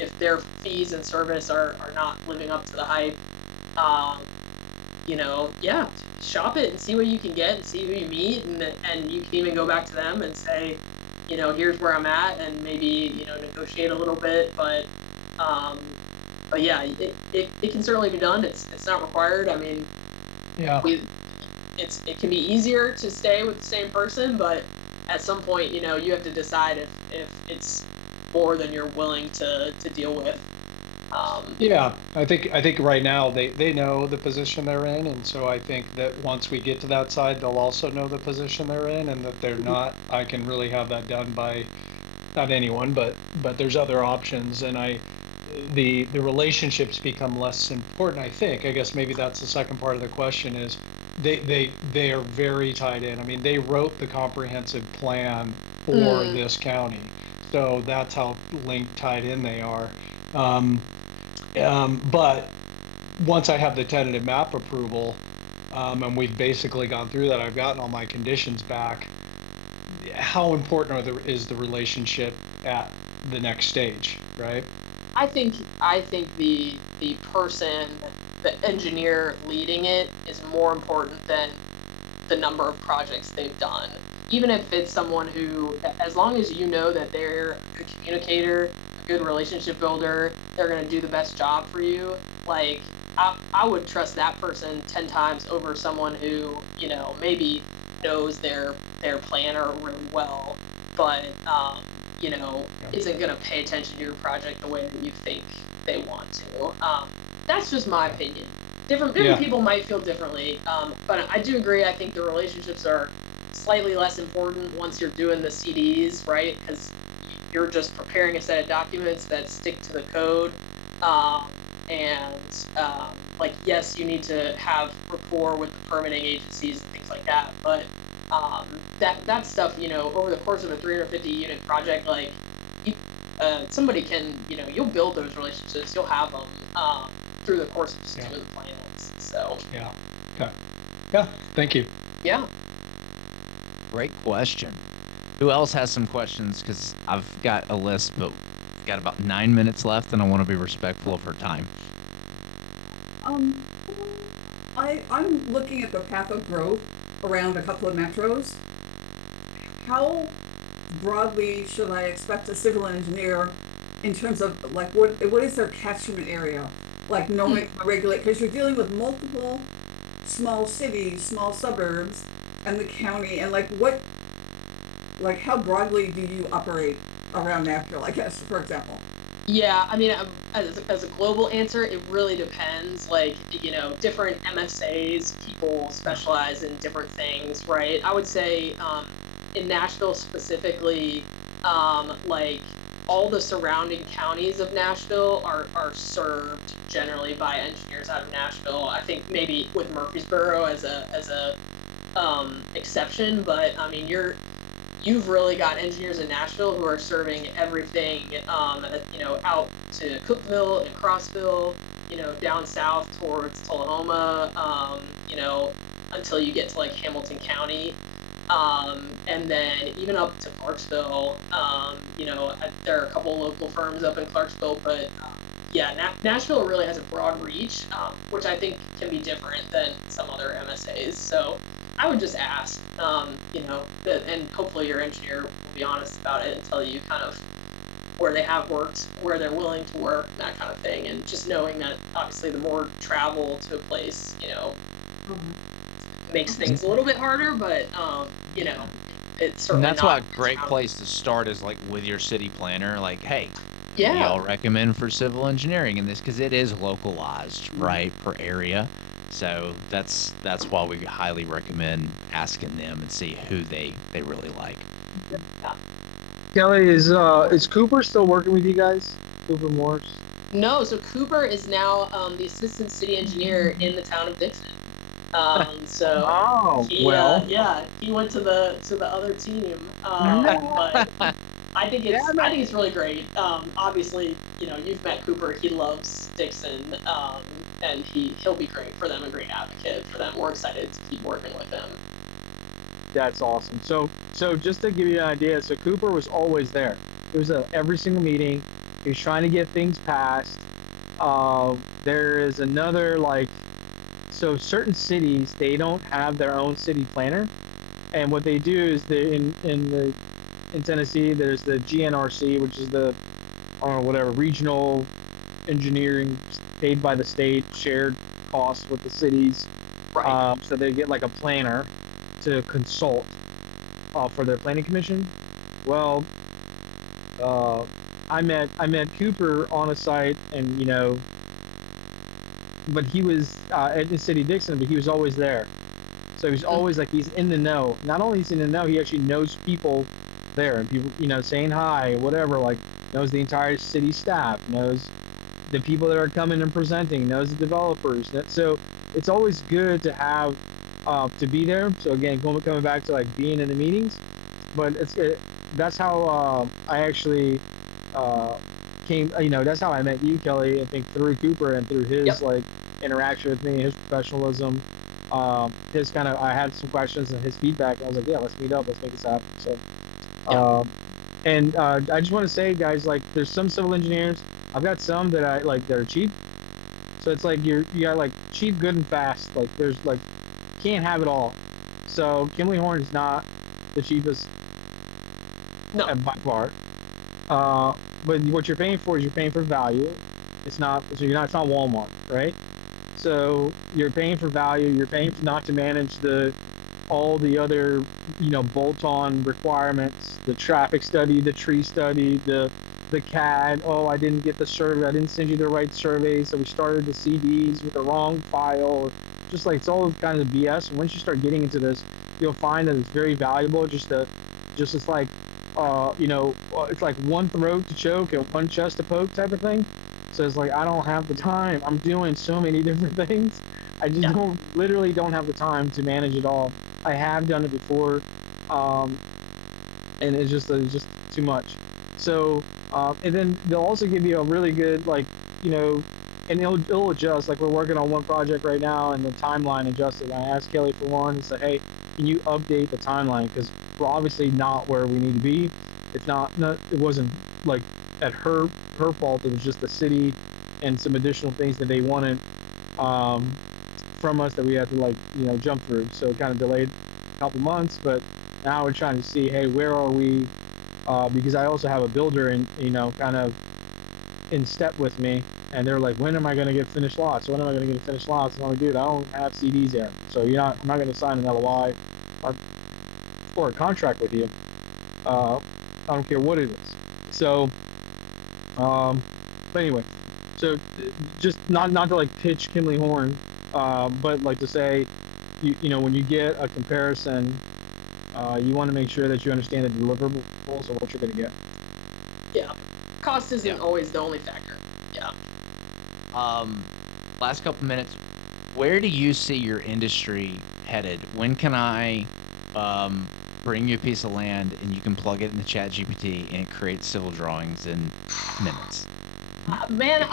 if their fees and service are not living up to the hype, yeah, shop it and see what you can get and see who you meet. And you can even go back to them and say, here's where I'm at, and maybe, negotiate a little bit, but yeah, it can certainly be done. It's not required. I mean, Yeah. it can be easier to stay with the same person, but at some point, you have to decide if it's more than you're willing to deal with. Yeah, I think right now they know the position they're in, and so I think that once we get to that side, they'll also know the position they're in, and that they're not. I can really have that done by not anyone, but there's other options, and the relationships become less important. I guess maybe that's the second part of the question is they are very tied in. I mean, they wrote the comprehensive plan for this county, so that's how linked, tied in they are. But once I have the tentative map approval, and we've basically gone through that, I've gotten all my conditions back. How important is the relationship at the next stage, right? I think the person, the engineer leading it, is more important than the number of projects they've done. Even if it's someone who, as long as you know that they're a good communicator, a good relationship builder, they're going to do the best job for you. Like, I would trust that person 10 times over someone who, maybe knows their planner really well, but, isn't going to pay attention to your project the way that you think they want to. That's just my opinion. different Yeah. people might feel differently. But I do agree. I think the relationships are slightly less important once you're doing the CDs, right? Because you're just preparing a set of documents that stick to the code. Like, yes, you need to have rapport with the permitting agencies and things like that. But that stuff, over the course of a 350 unit project, like somebody can, you'll build those relationships, you'll have them through the course of just doing the plans. So Yeah. Okay. Yeah. Thank you. yeah. Great question. Who else has some questions? Because I've got a list, but we've got about 9 minutes left, and I want to be respectful of her time. I'm looking at the path of growth around a couple of metros. How broadly should I expect a civil engineer in terms of like what is their catchment area? Like knowing how to regulate, because you're dealing with multiple small cities, small suburbs, and the county, and like how broadly do you operate around Nashville, I guess, for example? Yeah, I mean, as a global answer, it really depends. Like, different MSAs, people specialize in different things, right? I would say in Nashville specifically, like all the surrounding counties of Nashville are served generally by engineers out of Nashville. I think maybe with Murfreesboro as a exception, but I mean, you've really got engineers in Nashville who are serving everything, out to Cookville and Crossville, down south towards Tullahoma, until you get to like Hamilton County. And then even up to Clarksville, there are a couple local firms up in Clarksville, but Nashville really has a broad reach, which I think can be different than some other MSAs. So I would just ask, and hopefully your engineer will be honest about it and tell you kind of where they have worked, where they're willing to work, that kind of thing. And just knowing that obviously the more travel to a place, makes things a little bit harder, but it's certainly And that's not why a great place to start is like with your city planner. Like, hey, do Yeah. y'all recommend for civil engineering in this? Because it is localized, right, per area. So that's why we highly recommend asking them and see who they really like. Kelly, is Cooper still working with you guys? Cooper Morse? No, so Cooper is now the assistant city engineer in the town of Dixon. So Oh, he, well. he went to the other team. But I think it's really great. Obviously, you've met Cooper. He loves Dixon, and he'll be great for them, a great advocate for them. We're excited to keep working with him. That's awesome. So just to give you an idea, so Cooper was always there. He was at every single meeting. He was trying to get things passed. There is another so certain cities, they don't have their own city planner, and what they do is in Tennessee, there's the GNRC, which is the regional engineering paid by the state, shared costs with the cities. Right. So they get like a planner to consult for their planning commission. Well, I met Cooper on a site, and but he was at the city of Dixon, but he was always there. So he's always like, he's in the know. Not only is he in the know, he actually knows people there, and people, saying hi, whatever, like knows the entire city staff, knows the people that are coming and presenting, knows the developers. So it's always good to have to be there. So again, coming back to like being in the meetings, but that's how I actually came. That's how I met you, Kelly. I think through Cooper and through his interaction with me, his professionalism, his kind of. I had some questions and his feedback. And I was like, yeah, let's meet up, let's make this happen. So, I just want to say, guys, like, there's some civil engineers. I've got some that I like. They're cheap. So it's like you got like cheap, good, and fast. Like there's like can't have it all. So Kimley Horn is not the cheapest, by far. But what you're paying for is you're paying for value. It's not Walmart, right? So you're paying for value. You're paying not to manage all the other bolt-on requirements, the traffic study, the tree study, the the CAD. Oh, I didn't get the survey. I didn't send you the right survey, so we started the CDs with the wrong file. Just like it's all kind of BS. And once you start getting into this, you'll find that it's very valuable. Just it's like, it's like one throat to choke and one chest to poke type of thing. So it's like I don't have the time. I'm doing so many different things. I just literally don't have the time to manage it all. I have done it before, and it's just too much. So, and then they'll also give you a really good, like, and it'll adjust. Like we're working on one project right now, and the timeline adjusted. I asked Kelly for one and said, hey, can you update the timeline? Because we're obviously not where we need to be. It's not it wasn't like at her fault. It was just the city and some additional things that they wanted from us that we had to jump through. So it kind of delayed a couple months, but now we're trying to see, hey, where are we? Because I also have a builder and kind of in step with me, and they're like, when am I going to get finished lots? When am I going to get finished lots? And I'm like, dude, I don't have CDs yet, so I'm not going to sign an LOI or a contract with you. I don't care what it is. So, but anyway, so just not to like pitch Kimley Horn, but like to say, when you get a comparison, you want to make sure that you understand the deliverables of what you're going to get. Yeah, cost isn't always the only factor. Yeah. Last couple minutes, where do you see your industry headed? When can I bring you a piece of land and you can plug it in the chat GPT and it creates civil drawings in minutes? Man,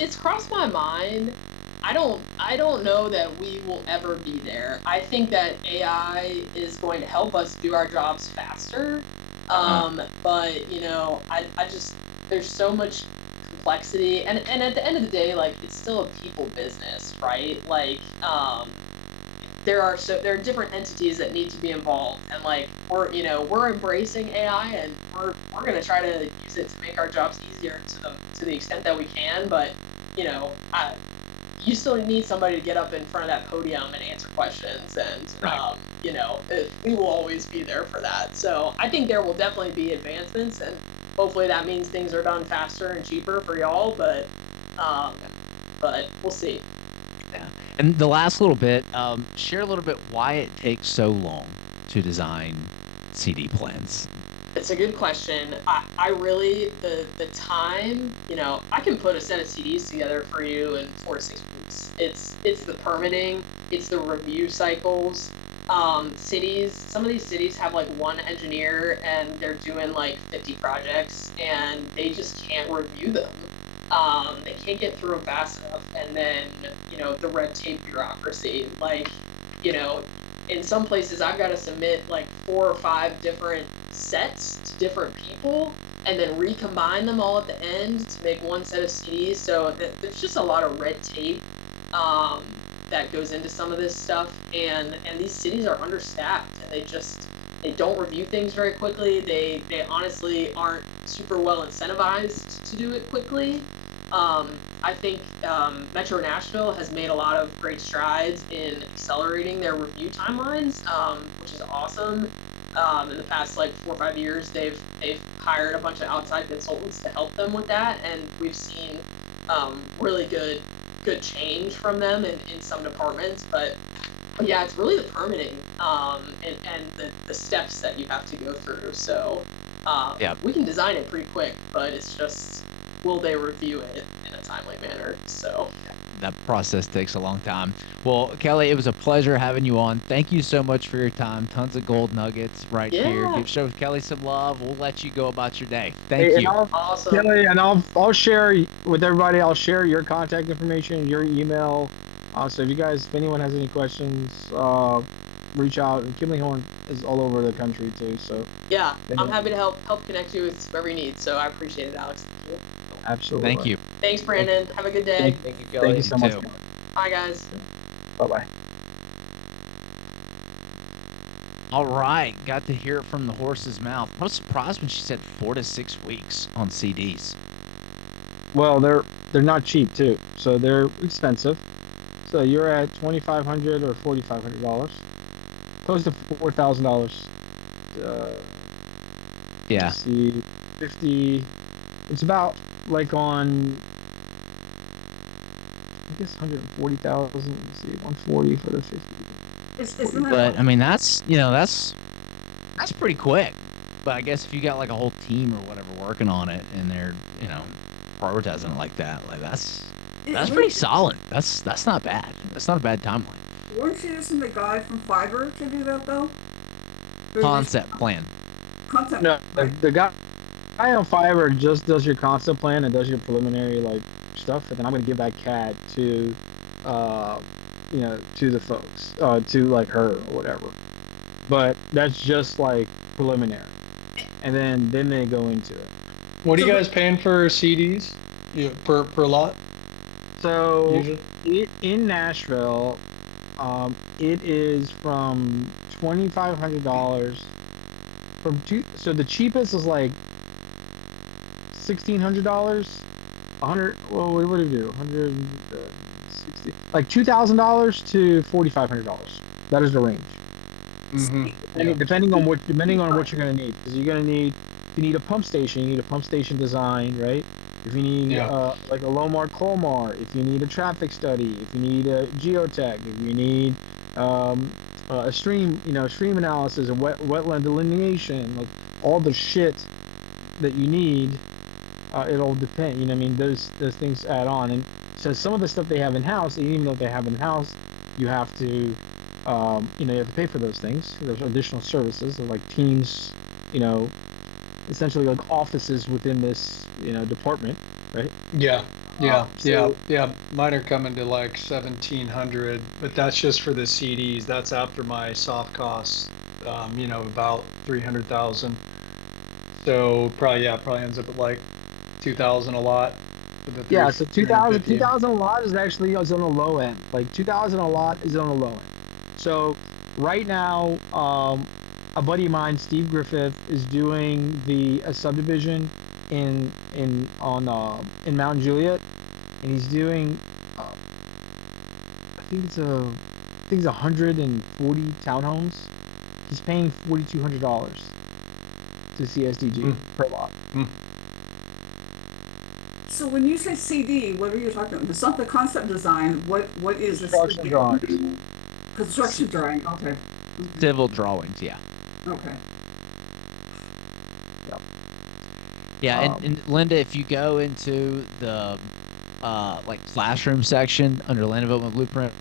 it's crossed my mind. I don't know that we will ever be there. I think that AI is going to help us do our jobs faster. But I just, there's so much complexity, and at the end of the day, like, it's still a people business, right? Like, there are different entities that need to be involved, and like we're embracing AI, and we're gonna try to use it to make our jobs easier to the extent that we can. But you still need somebody to get up in front of that podium and answer questions, and we will always be there for that. So I think there will definitely be advancements, and hopefully that means things are done faster and cheaper for y'all. But we'll see. Yeah. And the last little bit, share a little bit why it takes so long to design CD plans. It's a good question. I really, the time, I can put a set of CDs together for you in 4 to 6 weeks. It's the permitting, it's the review cycles. Some of these cities have like one engineer and they're doing like 50 projects and they just can't review them. They can't get through them fast enough. And then, the red tape bureaucracy, like, in some places I've got to submit like 4 or 5 different sets to different people and then recombine them all at the end to make one set of CDs. So there's just a lot of red tape that goes into some of this stuff, and these cities are understaffed, and they don't review things very quickly. They honestly aren't super well incentivized to do it quickly. I think Metro Nashville has made a lot of great strides in accelerating their review timelines, which is awesome. In the past like 4 or 5 years, they've hired a bunch of outside consultants to help them with that, and we've seen really good change from them in some departments. But yeah, it's really the permitting and the steps that you have to go through. So we can design it pretty quick, but it's just, will they review it in a timely manner? So that process takes a long time. Well, Kelly, it was a pleasure having you on. Thank you so much for your time. Tons of gold nuggets right here. Show Kelly some love. We'll let you go about your day. Thank you. Awesome. Kelly, and I'll share with everybody. I'll share your contact information, your email. So if anyone has any questions, reach out. And Kimley Horn is all over the country too. So I'm happy to help connect you with whoever you need. So I appreciate it, Alex. Thank you. Absolutely. Thank you. Thanks, Brandon. Have a good day. Thank you, Kelly. Thank you so much. Bye, guys. Bye-bye. All right. Got to hear it from the horse's mouth. I was surprised when she said 4 to 6 weeks on CDs. Well, they're not cheap too, so they're expensive. So you're at $2,500 or $4,500, close to $4,000. Yeah. See, 50. It's about like on, I guess 140,000. Let's see, 140 for the 50. Isn't that But I mean, that's that's pretty quick. But I guess if you got like a whole team or whatever working on it, and they're prioritizing it like that, like that's pretty solid. That's not bad. That's not a bad timeline. Weren't you using the guy from Fiverr to do that though? Concept plan. Concept. No, right? the guy on Fiverr just does your concept plan and does your preliminary like stuff, and then I'm gonna give that CAD to, to the folks, to like her or whatever. But that's just like preliminary, and then they go into it. What are you guys paying for CDs? Per lot So usually? in Nashville, it is from $2,500 from two. So the cheapest is like $1,600. 100. Well, what do we do? 160. Like $2,000 to $4,500. That is the range. Mm-hmm. Depending on what you're gonna need, because if you need a pump station, you need a pump station design, right? If you need like a Lomar Colmar, if you need a traffic study, if you need a geotech, if you need a stream analysis, a wetland delineation, like all the shit that you need, it'll depend. You know what I mean? Those things add on, and so some of the stuff they have in house, even though they have in house, you have to you have to pay for those things. There's additional services like teams, essentially like offices within this, department, right? Yeah. So- Mine are coming to like 1,700, but that's just for the CDs. That's after my soft costs. About 300,000. So probably ends up at like 2,000 a lot. For the Yeah, so 2,000 350. a lot is on the low end. Like 2,000 a lot is on the low end. So right now, a buddy of mine, Steve Griffith, is doing a subdivision in Mount Juliet, and he's doing I think it's 140 townhomes. He's paying $4,200 to CSDG per lot. So when you say CD, what are you talking about? It's not the concept design. What is this? Construction drawings. Construction drawing. Okay. Civil drawings, yeah. Okay. Yeah, and Linda, if you go into the like classroom section under land development blueprint,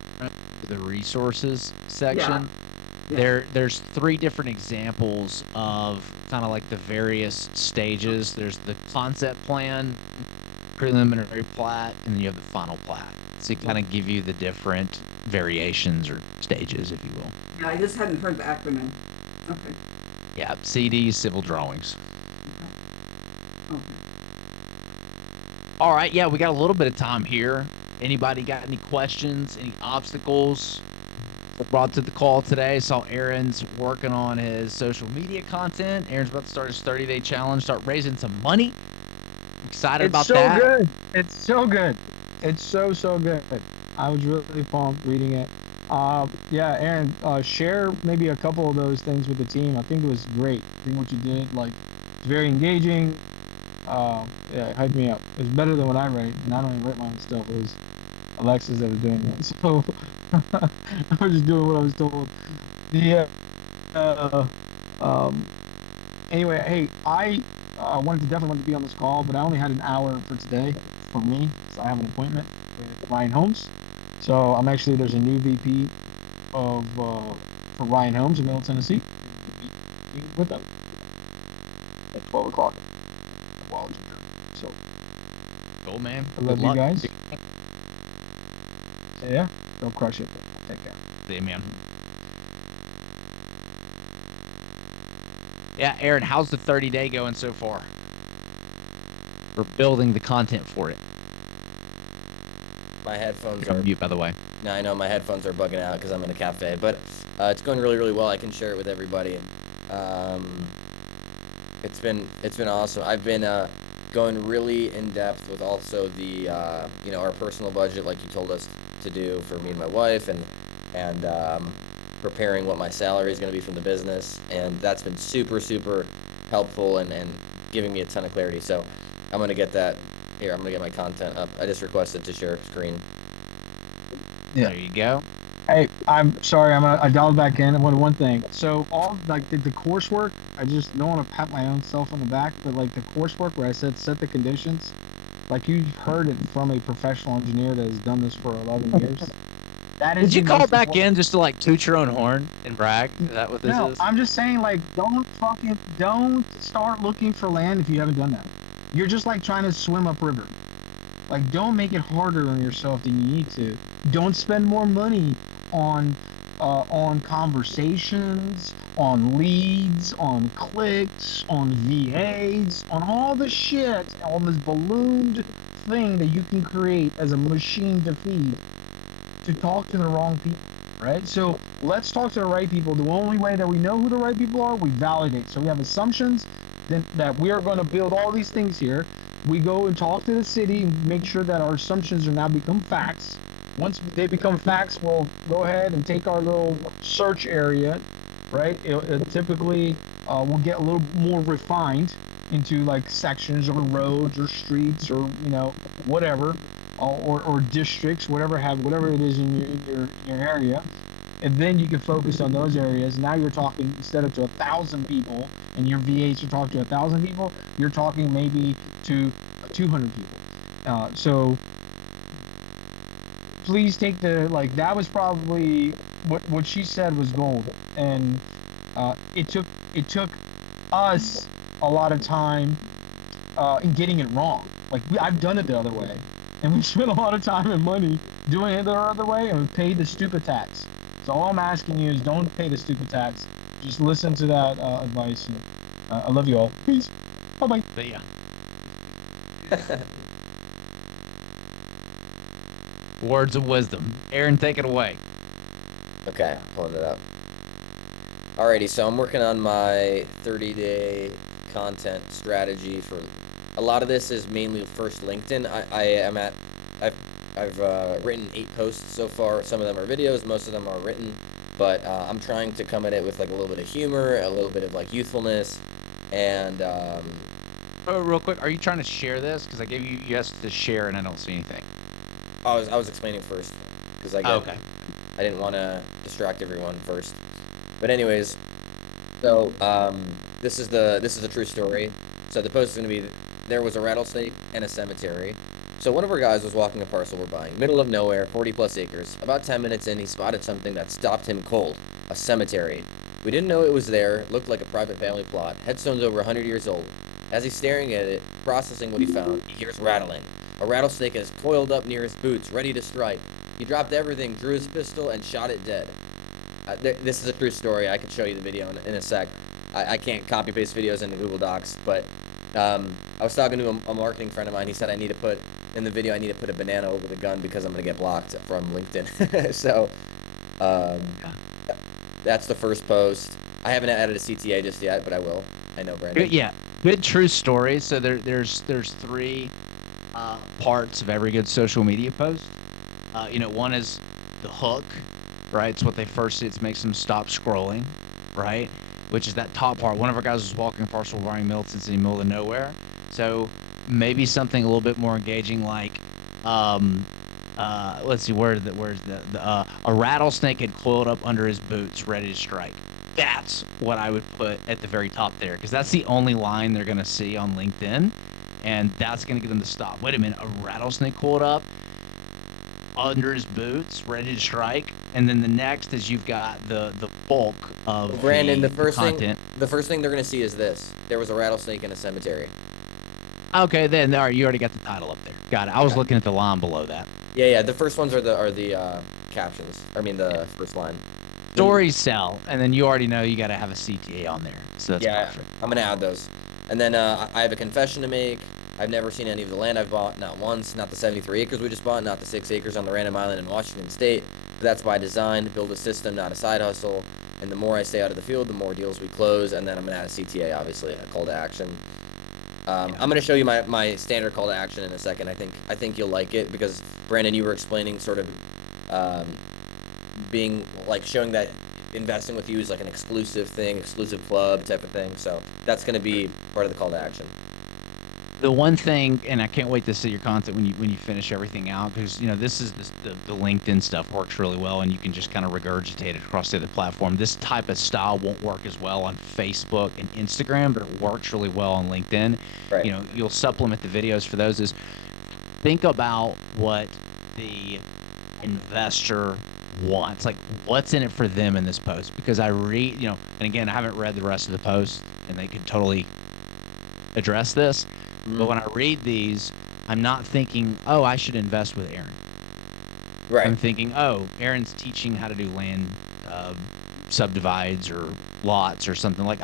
the resources section, there's 3 different examples of kind of like the various stages. There's the concept plan, preliminary plat, and then you have the final plat. So it kind of give you the different variations or stages, if you will. Yeah, I just hadn't heard the acronym. Okay. Yeah, CDs, civil drawings. Okay. All right, yeah, we got a little bit of time here. Anybody got any questions, any obstacles brought to the call today? Saw Aaron's working on his social media content. Aaron's about to start his 30-day challenge, start raising some money. I'm excited about that. Good. It's so good. It's so good. I was really pumped reading it. Yeah, Aaron, share maybe a couple of those things with the team. I think it was great. I think what you did, like, it's very engaging. Yeah, it hyped me up. It was better than what I write, and I don't even write my own stuff. It was Alexis that was doing it. So I was just doing what I was told. Anyway, hey, I definitely wanted to be on this call, but I only had an hour for today for me, so I have an appointment with Ryan Holmes. So there's a new VP for Ryan Holmes in Middle Tennessee. With them at 12 o'clock. So Cool, man. I love you guys. So yeah, don't crush it. Take care. See you, man. Yeah, Aaron, how's the 30-day going so far? We're building the content for it. My headphones You're are on mute, by the way. No, I know my headphones are bugging out because I'm in a cafe, but it's going really, really well. I can share it with everybody. It's been awesome. I've been going really in depth with also the our personal budget, like you told us to do for me and my wife, and preparing what my salary is going to be from the business, and that's been super helpful and giving me a ton of clarity. So I'm gonna get that here. I'm gonna get my content up. I just requested to share screen. Yeah. There you go. Hey, I'm sorry. I dialed back in. One thing. So all like the coursework, I just don't want to pat my own self on the back, but like the coursework where I said set the conditions, like you've heard it from a professional engineer that has done this for 11 years. That is Did you the call most back important- in just to like toot your own horn and brag? Is that what this No, is? I'm just saying like don't start looking for land if you haven't done that. You're just like trying to swim upriver. Like don't make it harder on yourself than you need to. Don't spend more money on conversations, on leads, on clicks, on VAs, on all the shit, on this ballooned thing that you can create as a machine to feed to talk to the wrong people, right? So let's talk to the right people. The only way that we know who the right people are, we validate. So we have assumptions that we are going to build all these things here. We go and talk to the city and make sure that our assumptions are now become facts. Once they become facts, we'll go ahead and take our little search area, right? It typically will get a little more refined into like sections or roads or streets or whatever, or districts, whatever it is in your area, and then you can focus on those areas. Now you're talking instead of to 1,000 people, and your VAs are talking to 1,000 people, you're talking maybe to 200 people. So please take that was probably what she said was gold, and it took us a lot of time in getting it wrong. Like I've done it the other way, and we spent a lot of time and money doing it the other way, and we paid the stupid tax. So all I'm asking you is don't pay the stupid tax. Just listen to that advice. And, I love you all. Peace. Bye bye. But yeah. Words of wisdom. Aaron, take it away. Okay, pulling it up. Alrighty, so I'm working on my 30-day content strategy for. A lot of this is mainly first LinkedIn. I've written 8 posts so far. Some of them are videos, most of them are written, but I'm trying to come at it with like a little bit of humor, a little bit of like youthfulness, and Oh, real quick, are you trying to share this? Because I gave you yes to share, and I don't see anything. I was explaining first because Okay. I didn't want to distract everyone first. But anyways, so this is a true story. So the post is gonna be: there was a rattlesnake and a cemetery. So one of our guys was walking a parcel we're buying, middle of nowhere, 40+ acres. About 10 minutes in, he spotted something that stopped him cold: a cemetery. We didn't know it was there. It looked like a private family plot. Headstone's over 100 years old. As he's staring at it, processing what he found, he hears rattling. A rattlesnake is coiled up near his boots, ready to strike. He dropped everything, drew his pistol, and shot it dead. This is a true story. I can show you the video in a sec. I can't copy paste videos into Google Docs, but I was talking to a marketing friend of mine. He said I need to put in the video, I need to put a banana over the gun because I'm going to get blocked from LinkedIn. So that's the first post. I haven't added a CTA just yet, but I will. I know, Brandon. Yeah, good true story. So there's 3 parts of every good social media post. One is the hook, right? It's what they first see. It makes them stop scrolling, right? Which is that top part. One of our guys was walking parcel buying Milton's in the middle of nowhere. So maybe something a little bit more engaging, like let's see, where's the a rattlesnake had coiled up under his boots, ready to strike. That's what I would put at the very top there, because that's the only line they're gonna see on LinkedIn, and that's gonna get them to stop. Wait a minute, a rattlesnake coiled up under his boots, ready to strike. And then the next is you've got the bulk of Brandon, the content. content. The first thing they're gonna see is this: there was a rattlesnake in a cemetery. Okay, then all right, you already got the title up there. Got it. I was looking at the line below that. Yeah. The first ones are the captions. I mean the first line. Stories sell, and then you already know you got to have a CTA on there. So that's perfect. I'm gonna add those. And then I have a confession to make. I've never seen any of the land I've bought, not once, not the 73 acres we just bought, not the 6 acres on the random island in Washington State. But that's by design. Build a system, not a side hustle. And the more I stay out of the field, the more deals we close. And then I'm gonna add a CTA, obviously, a call to action. I'm gonna show you my standard call to action in a second. I think you'll like it because Brandon, you were explaining sort of being like showing that investing with you is like an exclusive thing, exclusive club type of thing. So that's going to be part of the call to action. The one thing, and I can't wait to see your content when you finish everything out, because this is the LinkedIn stuff works really well, and you can just kind of regurgitate it across the other platform. This type of style won't work as well on Facebook and Instagram, but it works really well on LinkedIn. Right. You'll supplement the videos for those. Is think about what the investor wants, like what's in it for them in this post, because I read, and again, I haven't read the rest of the post, and they could totally address this. But when I read these, I'm not thinking, oh, I should invest with Aaron. Right. I'm thinking, oh, Aaron's teaching how to do land subdivides or lots or something. Like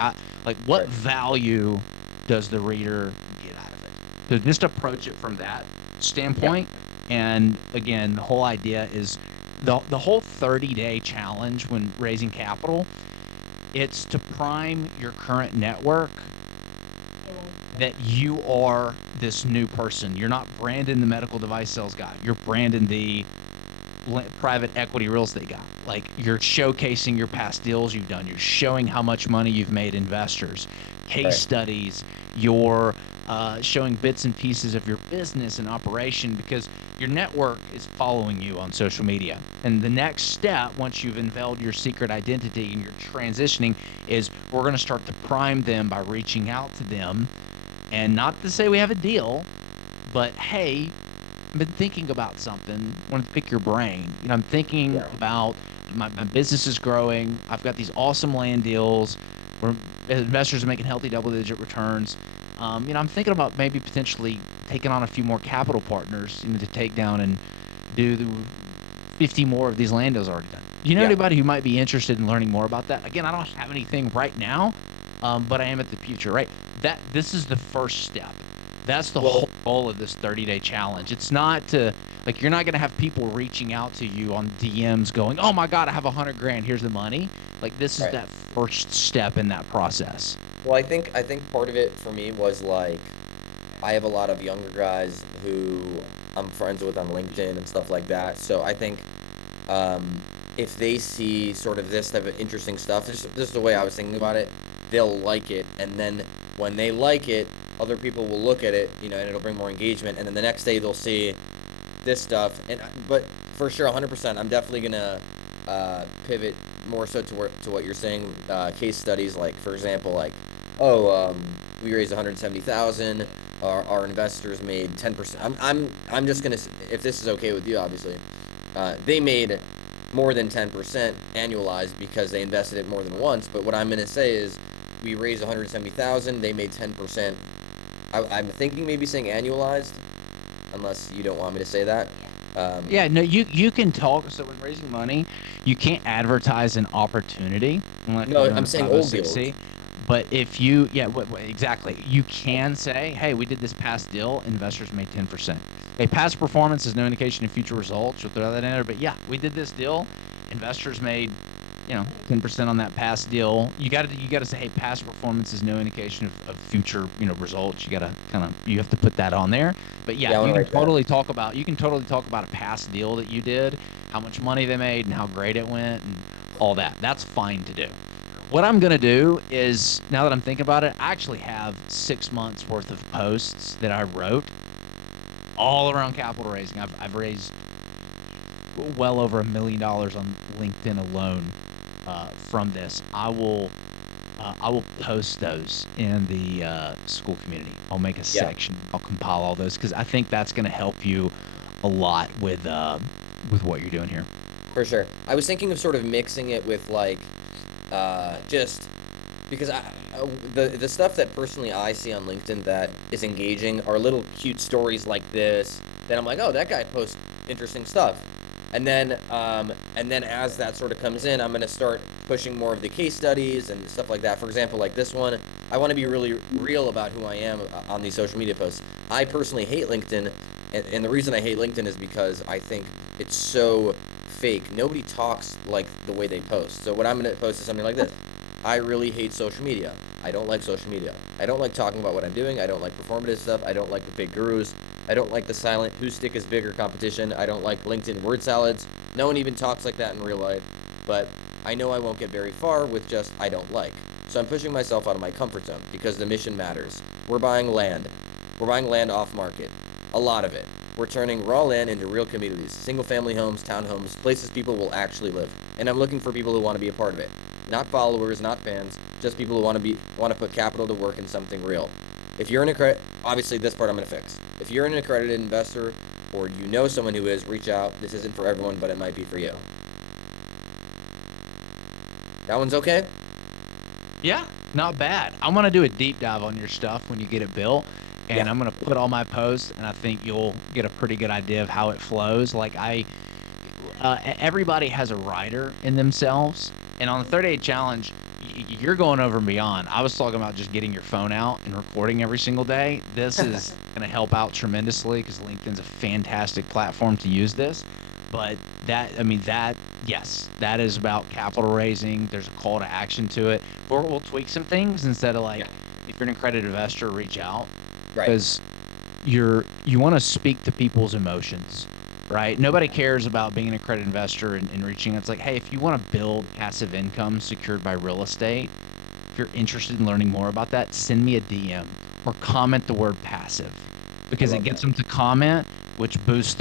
what value does the reader get out of it? So just approach it from that standpoint. Yeah. And again, the whole idea is the whole 30-day challenge when raising capital, it's to prime your current network that you are this new person. You're not Brandon, the medical device sales guy. You're Brandon, the private equity real estate guy. Like, you're showcasing your past deals you've done. You're showing how much money you've made investors, case studies. You're showing bits and pieces of your business and operation, because your network is following you on social media. And the next step, once you've unveiled your secret identity and you're transitioning, is we're going to start to prime them by reaching out to them. And not to say we have a deal, but hey, I've been thinking about something. I want to pick your brain. I'm thinking about my business is growing. I've got these awesome land deals where investors are making healthy double-digit returns. I'm thinking about maybe potentially taking on a few more capital partners, to take down and do the 50 more of these land deals already done. Do you know anybody who might be interested in learning more about that? Again, I don't have anything right now, but I am at the future, right? This is the first step. That's the whole goal of this 30-day challenge. It's not to, like, you're not going to have people reaching out to you on DMs going, oh my God, I have $100,000. Here's the money. Like, this is that first step in that process. Well, I think part of it for me was like, I have a lot of younger guys who I'm friends with on LinkedIn and stuff like that. So I think if they see sort of this type of interesting stuff, this is the way I was thinking about it, they'll like it. And then when they like it, other people will look at it, and it'll bring more engagement. And then the next day they'll see this stuff. But for sure, 100%, I'm definitely gonna pivot more so to what you're saying. Case studies, like for example, like, we raised 170,000. Our investors made 10%. I'm just gonna, if this is okay with you, obviously, they made more than 10% annualized because they invested it more than once. But what I'm gonna say is, we raised 170,000. They made 10%. I'm thinking maybe saying annualized, unless you don't want me to say that. No, you can talk. So when raising money, you can't advertise an opportunity. No, I'm saying old deals. But if you, exactly, you can say, hey, we did this past deal, investors made 10%. Hey, past performance is no indication of future results. You'll throw that in there. But yeah, we did this deal, investors made 10% on that past deal. You got to say, hey, past performance is no indication of future, results. You got to you have to put that on there. But you can totally talk about a past deal that you did, how much money they made and how great it went and all that. That's fine to do. What I'm going to do is, now that I'm thinking about it, I actually have 6 months worth of posts that I wrote all around capital raising. I've raised well over $1 million on LinkedIn alone. From this, I will post those in the school community. I'll make a section. I'll compile all those, because I think that's going to help you a lot with what you're doing here. For sure. I was thinking of sort of mixing it with like just because the stuff that personally I see on LinkedIn that is engaging are little cute stories like this that I'm like, oh, that guy posts interesting stuff. And then as that sort of comes in, I'm going to start pushing more of the case studies and stuff like that. For example, like this one, I want to be really real about who I am on these social media posts. I personally hate LinkedIn, and the reason I hate LinkedIn is because I think it's so fake. Nobody talks like the way they post. So what I'm going to post is something like this. I really hate social media. I don't like social media. I don't like talking about what I'm doing. I don't like performative stuff. I don't like the big gurus. I don't like the silent whose stick is bigger competition. I don't like LinkedIn word salads. No one even talks like that in real life. But I know I won't get very far with just I don't like. So I'm pushing myself out of my comfort zone because the mission matters. We're buying land. We're buying land off market. A lot of it. We're turning raw land into real communities, single family homes, townhomes, places people will actually live. And I'm looking for people who want to be a part of it. Not followers, not fans, just people who want to put capital to work in something real. If you're obviously this part I'm going to fix. If you're an accredited investor or you know someone who is, reach out. This isn't for everyone, but it might be for you. That one's okay? Yeah, not bad. I'm going to do a deep dive on your stuff when you get it built, and Yeah. I'm going to put all my posts, and I think you'll get a pretty good idea of how it flows. Like everybody has a writer in themselves, and on the 30-day challenge, you're going over and beyond. I was talking about just getting your phone out and recording every single day. This is going to help out tremendously because LinkedIn's a fantastic platform to use this. But yes, that is about capital raising. There's a call to action to it. Or we'll tweak some things instead of like, if you're an accredited investor, reach out. Right. Because you want to speak to people's emotions, right? Nobody cares about being an accredited investor and reaching out. It's like, hey, if you want to build passive income secured by real estate, if you're interested in learning more about that, send me a DM or comment the word passive because it gets them to comment, which boosts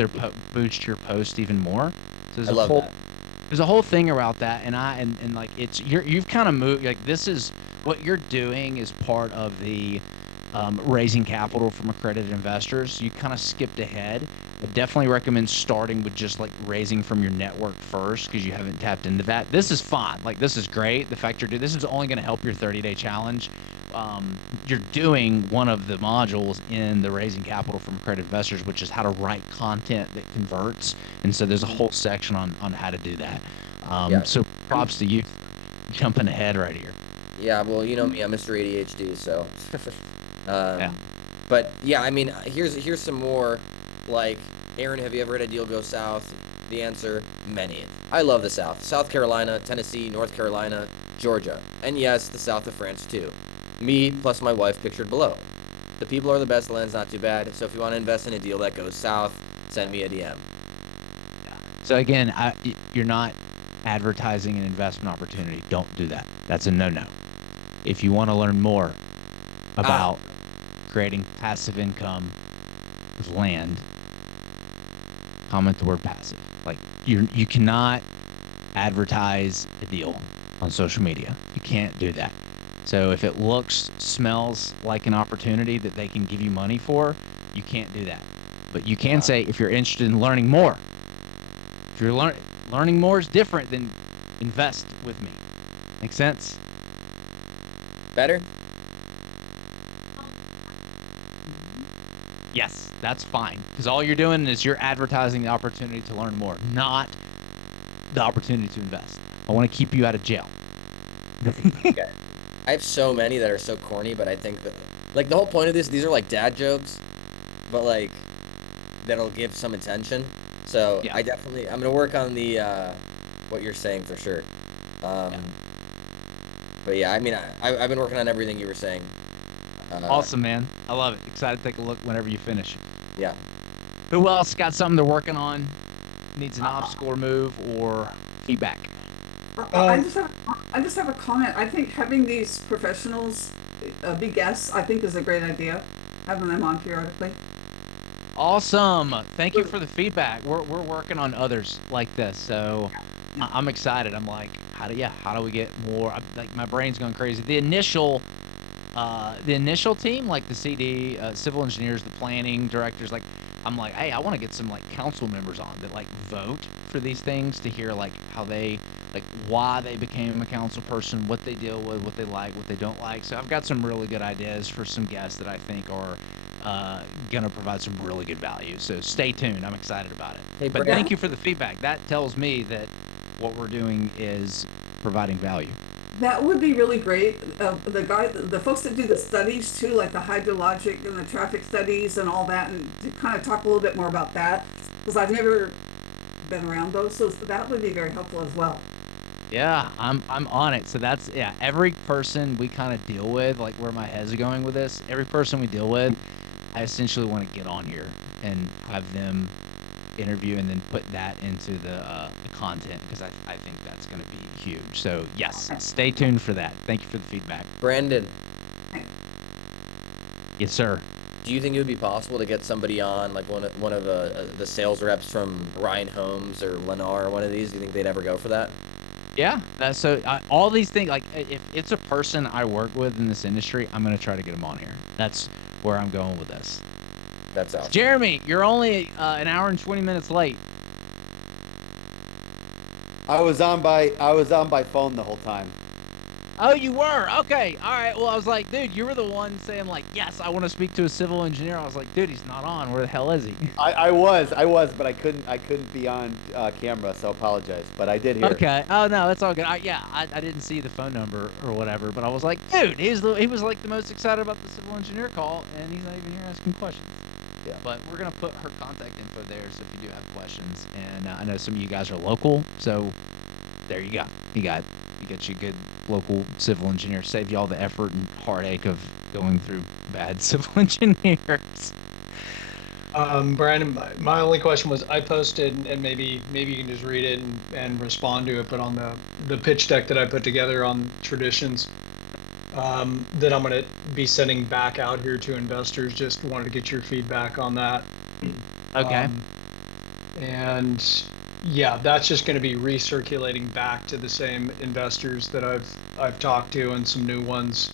boosts your post even more. So there's a whole thing about that, and like you've kind of moved, like this is what you're doing is part of the raising capital from accredited investors. You kind of skipped ahead. I definitely recommend starting with just like raising from your network first because you haven't tapped into that. This is fine. Like this is great. The fact this is only going to help your 30-day challenge. You're doing one of the modules in the raising capital from accredited investors, which is how to write content that converts. And so there's a whole section on how to do that. So props to you jumping ahead right here. Yeah, well, you know me, I'm Mr. ADHD, so. Yeah. But yeah, I mean, here's some more. Like, Aaron, have you ever had a deal go south? The answer, many. I love the South. South Carolina, Tennessee, North Carolina, Georgia. And yes, the south of France too. Me plus my wife pictured below. The people are the best, the land's not too bad. So if you want to invest in a deal that goes south, send me a DM. So again, you're not advertising an investment opportunity. Don't do that. That's a no-no. If you want to learn more about creating passive income with land, comment the word passive. Like you cannot advertise a deal on social media. You can't do that. So if it smells like an opportunity that they can give you money for, you can't do that. But you can say if you're interested in learning more. If you're learning more is different than invest with me. Make sense? Better? Yes, that's fine. Because all you're doing is you're advertising the opportunity to learn more, not the opportunity to invest. I want to keep you out of jail. Okay. I have so many that are so corny, but I think that, like, the whole point of these are like dad jokes, but like, that'll give some attention. So Yeah. I'm going to work on the, what you're saying for sure. But yeah, I mean, I've been working on everything you were saying. Awesome, man. I love it. Excited to take a look whenever you finish. Yeah. Who else got something they're working on? Needs an obstacle remove or feedback? I just have a comment. I think having these professionals be guests, I think, is a great idea. Having them on periodically. Awesome. Thank you for the feedback. We're working on others like this, so I'm excited. I'm like, how do we get more? Like my brain's going crazy. The initial team, like the CD, civil engineers, the planning directors, like I'm like, hey, I want to get some like council members on that like vote for these things to hear like how they like why they became a council person, what they deal with, what they like, what they don't like. So I've got some really good ideas for some guests that I think are gonna provide some really good value. So stay tuned. I'm excited about it. Hey, But Brad. thank you for the feedback. That tells me that what we're doing is providing value. That would be really great. The folks that do the studies too, like the hydrologic and the traffic studies and all that, and to kind of talk a little bit more about that, because I've never been around those, so that would be very helpful as well. Yeah, I'm on it. So that's every person we kind of deal with, like where my head's going with this, every person we deal with, I essentially want to get on here and have them interview and then put that into the content, because I think that's going to be huge. So yes, stay tuned for that. Thank you for the feedback. Brandon, Yes, sir. do you think it would be possible to get somebody on, like one of the sales reps from Ryan Homes or Lennar, or one of these? Do you think they'd ever go for that? Yeah, that's so. All these things, like if it's a person I work with in this industry, I'm going to try to get them on here. That's where I'm going with this. That's awesome. Jeremy, you're only an hour and 20 minutes late. I was on by phone the whole time. Oh, you were? Okay. All right. Well, I was like, dude, you were the one saying like, yes, I want to speak to a civil engineer. I was like, dude, he's not on. Where the hell is he? I was, but I couldn't be on camera, so apologize. But I did hear. Okay. Oh no, that's all good. I didn't see the phone number or whatever, but I was like, dude, he was like the most excited about the civil engineer call, and he's not even here asking questions. Yeah. But we're gonna put her contact info there, so if you do have questions, and I know some of you guys are local, so there you go. You got you a good local civil engineer. Save you all the effort and heartache of going through bad civil engineers. Brandon, my only question was, I posted, and maybe you can just read it and respond to it, but on the pitch deck that I put together on traditions, that I'm going to be sending back out here to investors. Just wanted to get your feedback on that. Okay. And yeah, that's just going to be recirculating back to the same investors that I've talked to, and some new ones,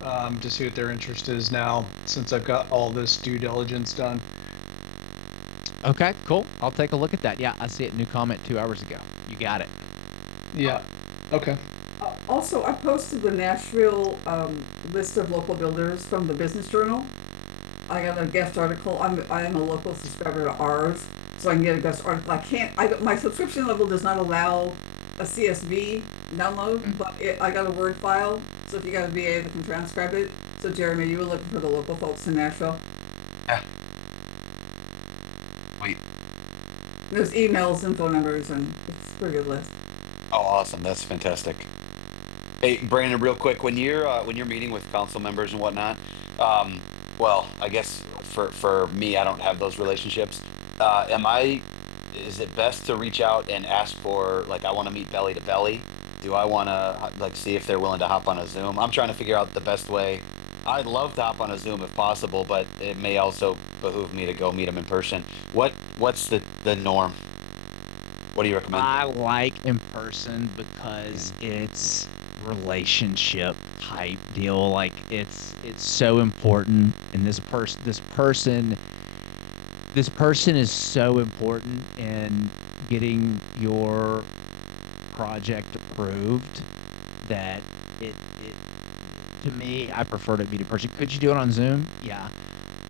to see what their interest is now, since I've got all this due diligence done. Okay, cool. I'll take a look at that. Yeah, I see it. New comment 2 hours ago. You got it. Yeah. Okay. Also, I posted the Nashville list of local builders from the Business Journal. I got a guest article. I am a local subscriber to ours, so I can get a guest article. My subscription level does not allow a CSV download, but I got a Word file, so if you got a VA that can transcribe it. So Jeremy, you were looking for the local folks in Nashville? Yeah. Wait. There's emails and phone numbers, and it's a pretty good list. Oh, awesome! That's fantastic. Hey, Brandon, real quick, when you're meeting with council members and whatnot, well, I guess for me, I don't have those relationships. Is it best to reach out and ask for, like, I want to meet belly to belly? Do I want to like see if they're willing to hop on a Zoom? I'm trying to figure out the best way. I'd love to hop on a Zoom if possible, but it may also behoove me to go meet them in person. What's the norm? What do you recommend? I like in person because it's relationship type deal. Like it's so important, and this person is so important in getting your project approved that it to me, I prefer to meet in person. Could you do it on Zoom? Yeah.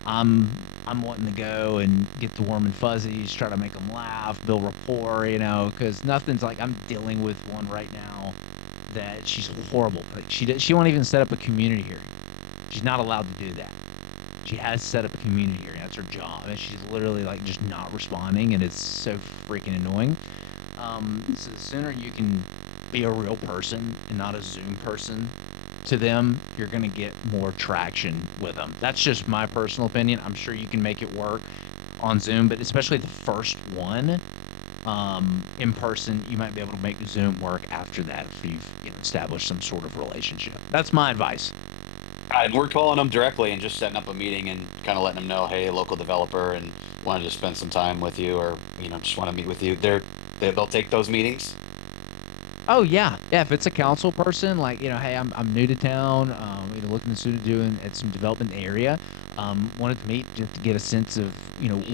I'm wanting to go and get the warm and fuzzies, try to make them laugh, build rapport, because nothing's like, I'm dealing with one right now that she's horrible. Like she won't even set up a community hearing. She's not allowed to do that. She has set up a community hearing. That's her job, and she's literally like just not responding, and it's so freaking annoying. So the sooner you can be a real person and not a Zoom person to them, you're going to get more traction with them. That's just my personal opinion. I'm sure you can make it work on Zoom, but especially the first one, in person, you might be able to make Zoom work after that if you've established some sort of relationship. That's my advice. And we're calling them directly and just setting up a meeting and kind of letting them know, hey, local developer, and wanted to spend some time with you, or just want to meet with you. They'll take those meetings. Oh yeah. If it's a council person, like, hey, I'm new to town, looking to doing at some development area, wanted to meet just to get a sense of,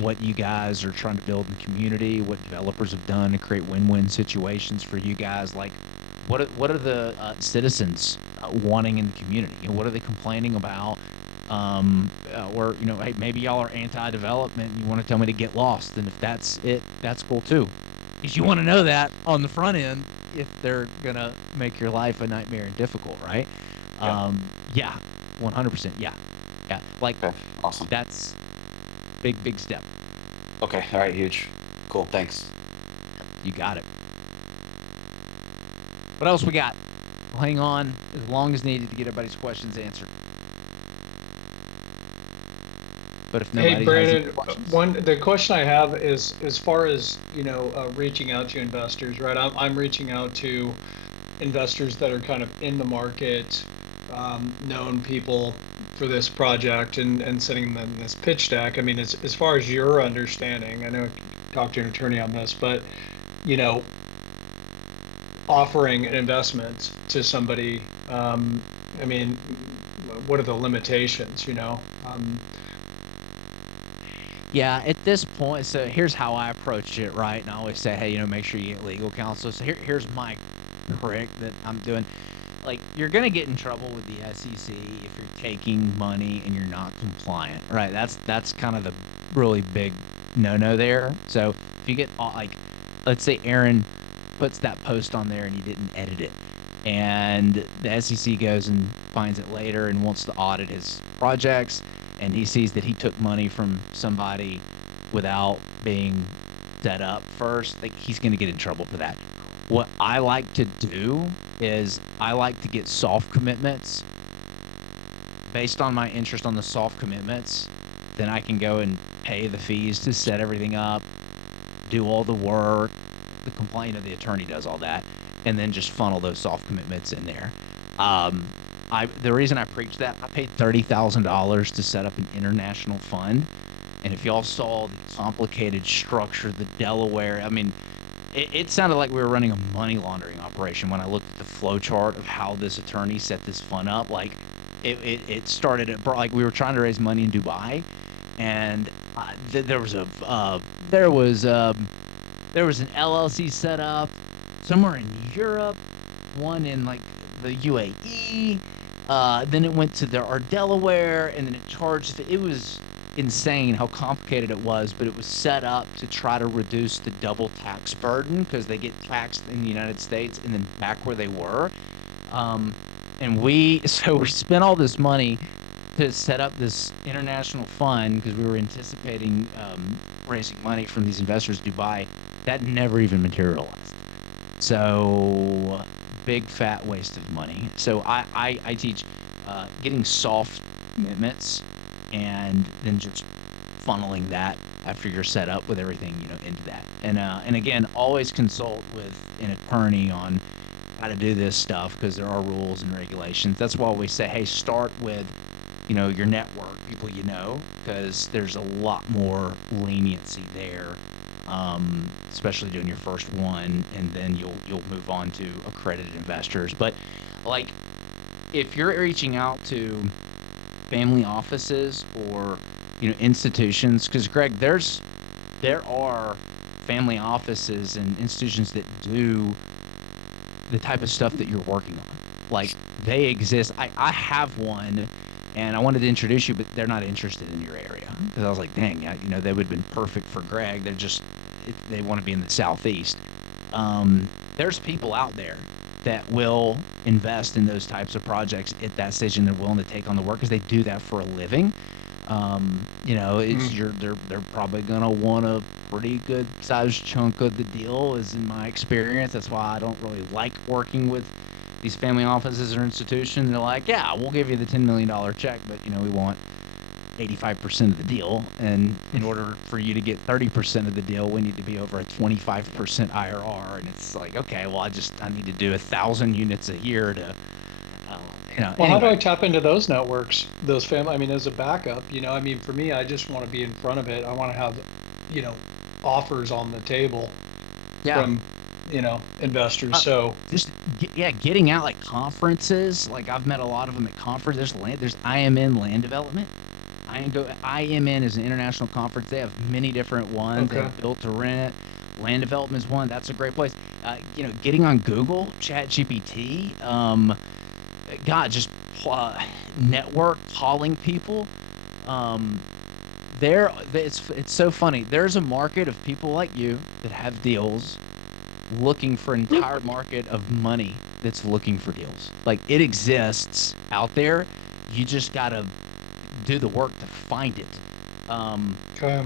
what you guys are trying to build in the community, what developers have done to create win-win situations for you guys. Like, what are the citizens wanting in the community? What are they complaining about? Or, hey, maybe y'all are anti-development and you want to tell me to get lost. And if that's it, that's cool too. Because you want to know that on the front end, if they're gonna make your life a nightmare and difficult, right? Yeah, 100%. Yeah. Like, okay. Awesome. That's big step. Okay. All right. Huge. Cool. Thanks. You got it. What else we got? We'll hang on as long as needed to get everybody's questions answered. But if Hey, nobody has any Brandon, questions, the question I have is as far as, reaching out to investors, right? I'm reaching out to investors that are kind of in the market, known people for this project and sending them this pitch deck. I mean, as far as your understanding, I know I talked to an attorney on this, but, you know, offering an investment to somebody, I mean, what are the limitations, yeah, at this point, so here's how I approach it, right? And I always say, hey, make sure you get legal counsel. So here's my trick that I'm doing. Like, you're gonna get in trouble with the SEC if you're taking money and you're not compliant, right? That's kind of the really big no-no there. So if you get like, let's say Aaron puts that post on there and he didn't edit it, and the SEC goes and finds it later and wants to audit his projects, and he sees that he took money from somebody without being set up first, like, he's going to get in trouble for that. What I like to do is I like to get soft commitments. Based on my interest on the soft commitments, then I can go and pay the fees to set everything up, do all the work. The complaint of the attorney does all that, and then just funnel those soft commitments in there. The reason I preach that, I paid $30,000 to set up an international fund, and if y'all saw the complicated structure, the Delaware, I mean, it sounded like we were running a money laundering operation when I looked at the flow chart of how this attorney set this fund up. Like, it started at, like, we were trying to raise money in Dubai, and there was an LLC set up somewhere in Europe, one in like the UAE. Then it went to our Delaware, and then it charged. It was insane how complicated it was, but it was set up to try to reduce the double tax burden because they get taxed in the United States and then back where they were. And we spent all this money to set up this international fund because we were anticipating raising money from these investors in Dubai. That never even materialized. So big fat waste of money. So I teach getting soft commitments and then just funneling that after you're set up with everything, into that. And again, always consult with an attorney on how to do this stuff because there are rules and regulations. That's why we say, hey, start with, your network, people because there's a lot more leniency there, especially doing your first one, and then you'll move on to accredited investors. But like, if you're reaching out to family offices or institutions, because Greg, there are family offices and institutions that do the type of stuff that you're working on. Like, they exist. I have one, and I wanted to introduce you, but they're not interested in your area. Because I was like, dang, they would have been perfect for Greg. They want to be in the Southeast. There's people out there that will invest in those types of projects at that stage, and they're willing to take on the work because they do that for a living. They're probably gonna want a pretty good sized chunk of the deal, is in my experience. That's why I don't really like working with these family offices or institutions. They're like, yeah, we'll give you the $10 million check, but we want 85% of the deal, and in order for you to get 30% of the deal, we need to be over a 25% IRR. And it's like, okay, well, I need to do 1,000 units a year to Well, anyway. how do I tap into those networks, those family? I mean, as a backup, for me, I just want to be in front of it. I want to have, offers on the table from, investors. So just getting out, like conferences. Like, I've met a lot of them at conferences. There's IMN Land Development. IMN is an international conference. They have many different ones. They Okay. have built to rent. Land development is one. That's a great place. Getting on Google, ChatGPT. Just network, calling people. It's so funny. There's a market of people like you that have deals, looking for an entire market of money that's looking for deals. Like, it exists out there. You just gotta do the work to find it. Okay.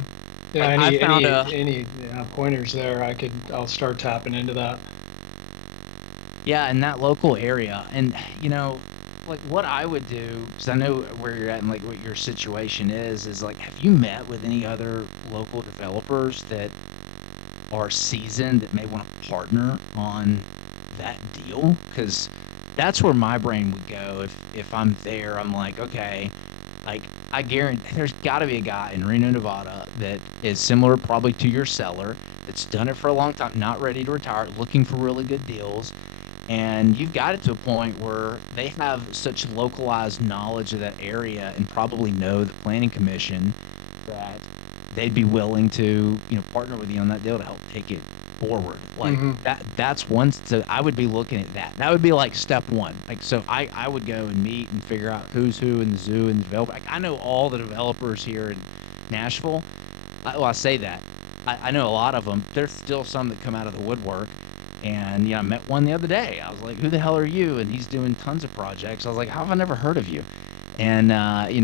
Yeah, I found any pointers there? I'll start tapping into that. Yeah, in that local area. And like what I would do, because I know where you're at and like what your situation is like, have you met with any other local developers that are seasoned that may want to partner on that deal? Because that's where my brain would go if I'm there. I'm like, okay, like I guarantee there's got to be a guy in Reno, Nevada that is similar probably to your seller that's done it for a long time, not ready to retire, looking for really good deals. And you've got it to a point where they have such localized knowledge of that area and probably know the planning commission that they'd be willing to, partner with you on that deal to help take it forward. Like Mm-hmm. that's one. So I would be looking at that. That would be like step one. Like, so I would go and meet and figure out who's who in the zoo and the developer. Like, I know all the developers here in Nashville. I say that. I know a lot of them. There's still some that come out of the woodwork. And, I met one the other day. I was like, who the hell are you? And he's doing tons of projects. I was like, how have I never heard of you? And,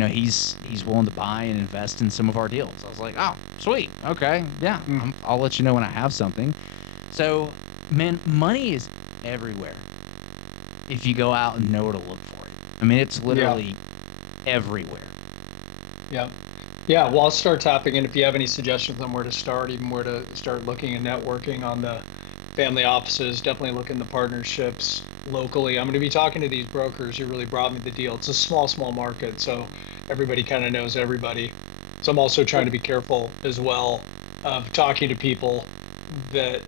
he's willing to buy and invest in some of our deals. I was like, oh, sweet. Okay. Yeah. I'll let you know when I have something. So, man, money is everywhere if you go out and know where to look for it. I mean, it's literally everywhere. Yeah. Yeah. Well, I'll start tapping in if you have any suggestions on where to start, even where to start looking and networking on the family offices. Definitely look into partnerships locally. I'm going to be talking to these brokers who really brought me the deal. It's a small market, so everybody kind of knows everybody. So I'm also trying to be careful as well of talking to people that,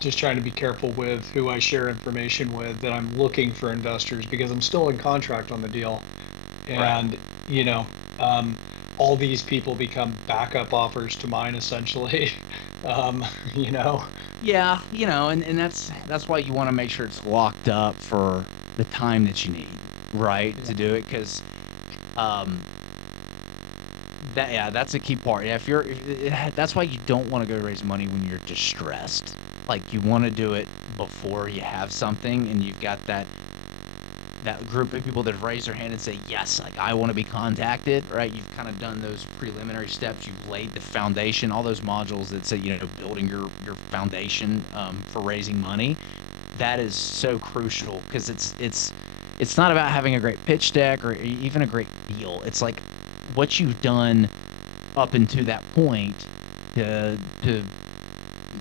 just trying to be careful with who I share information with, that I'm looking for investors, because I'm still in contract on the deal. And, all these people become backup offers to mine, essentially. you know, Yeah, and that's why you want to make sure it's locked up for the time that you need, right, to do it, because that's a key part. Yeah, that's why you don't want to go raise money when you're distressed. Like, you want to do it before you have something and you've got that group of people that have raised their hand and say, yes, like I want to be contacted, right? You've kind of done those preliminary steps. You've laid the foundation, all those modules that say, building your foundation for raising money. That is so crucial, because it's not about having a great pitch deck or even a great deal. It's like what you've done up until that point to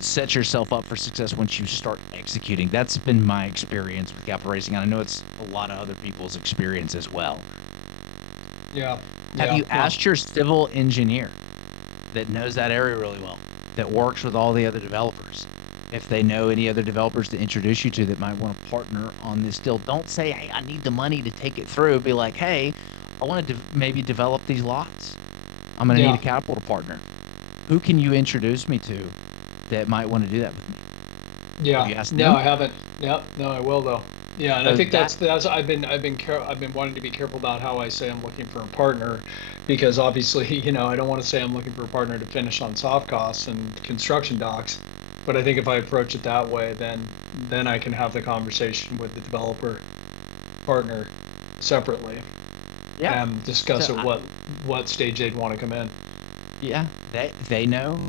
set yourself up for success once you start executing. That's been my experience with capital raising, and I know it's a lot of other people's experience as well. Yeah. Have you asked your civil engineer that knows that area really well, that works with all the other developers, if they know any other developers to introduce you to that might want to partner on this deal? Don't say, hey, I need the money to take it through. Be like, hey, I want to maybe develop these lots. I'm going to need a capital partner. Who can you introduce me to that might want to do that with me? Yeah. Have you asked No, them? I haven't. Yeah. No, I will though. Yeah, and I So think that's I've been wanting to be careful about how I say I'm looking for a partner, because obviously, I don't want to say I'm looking for a partner to finish on soft costs and construction docs. But I think if I approach it that way, then I can have the conversation with the developer partner separately and discuss So at what stage they'd want to come in. yeah, they know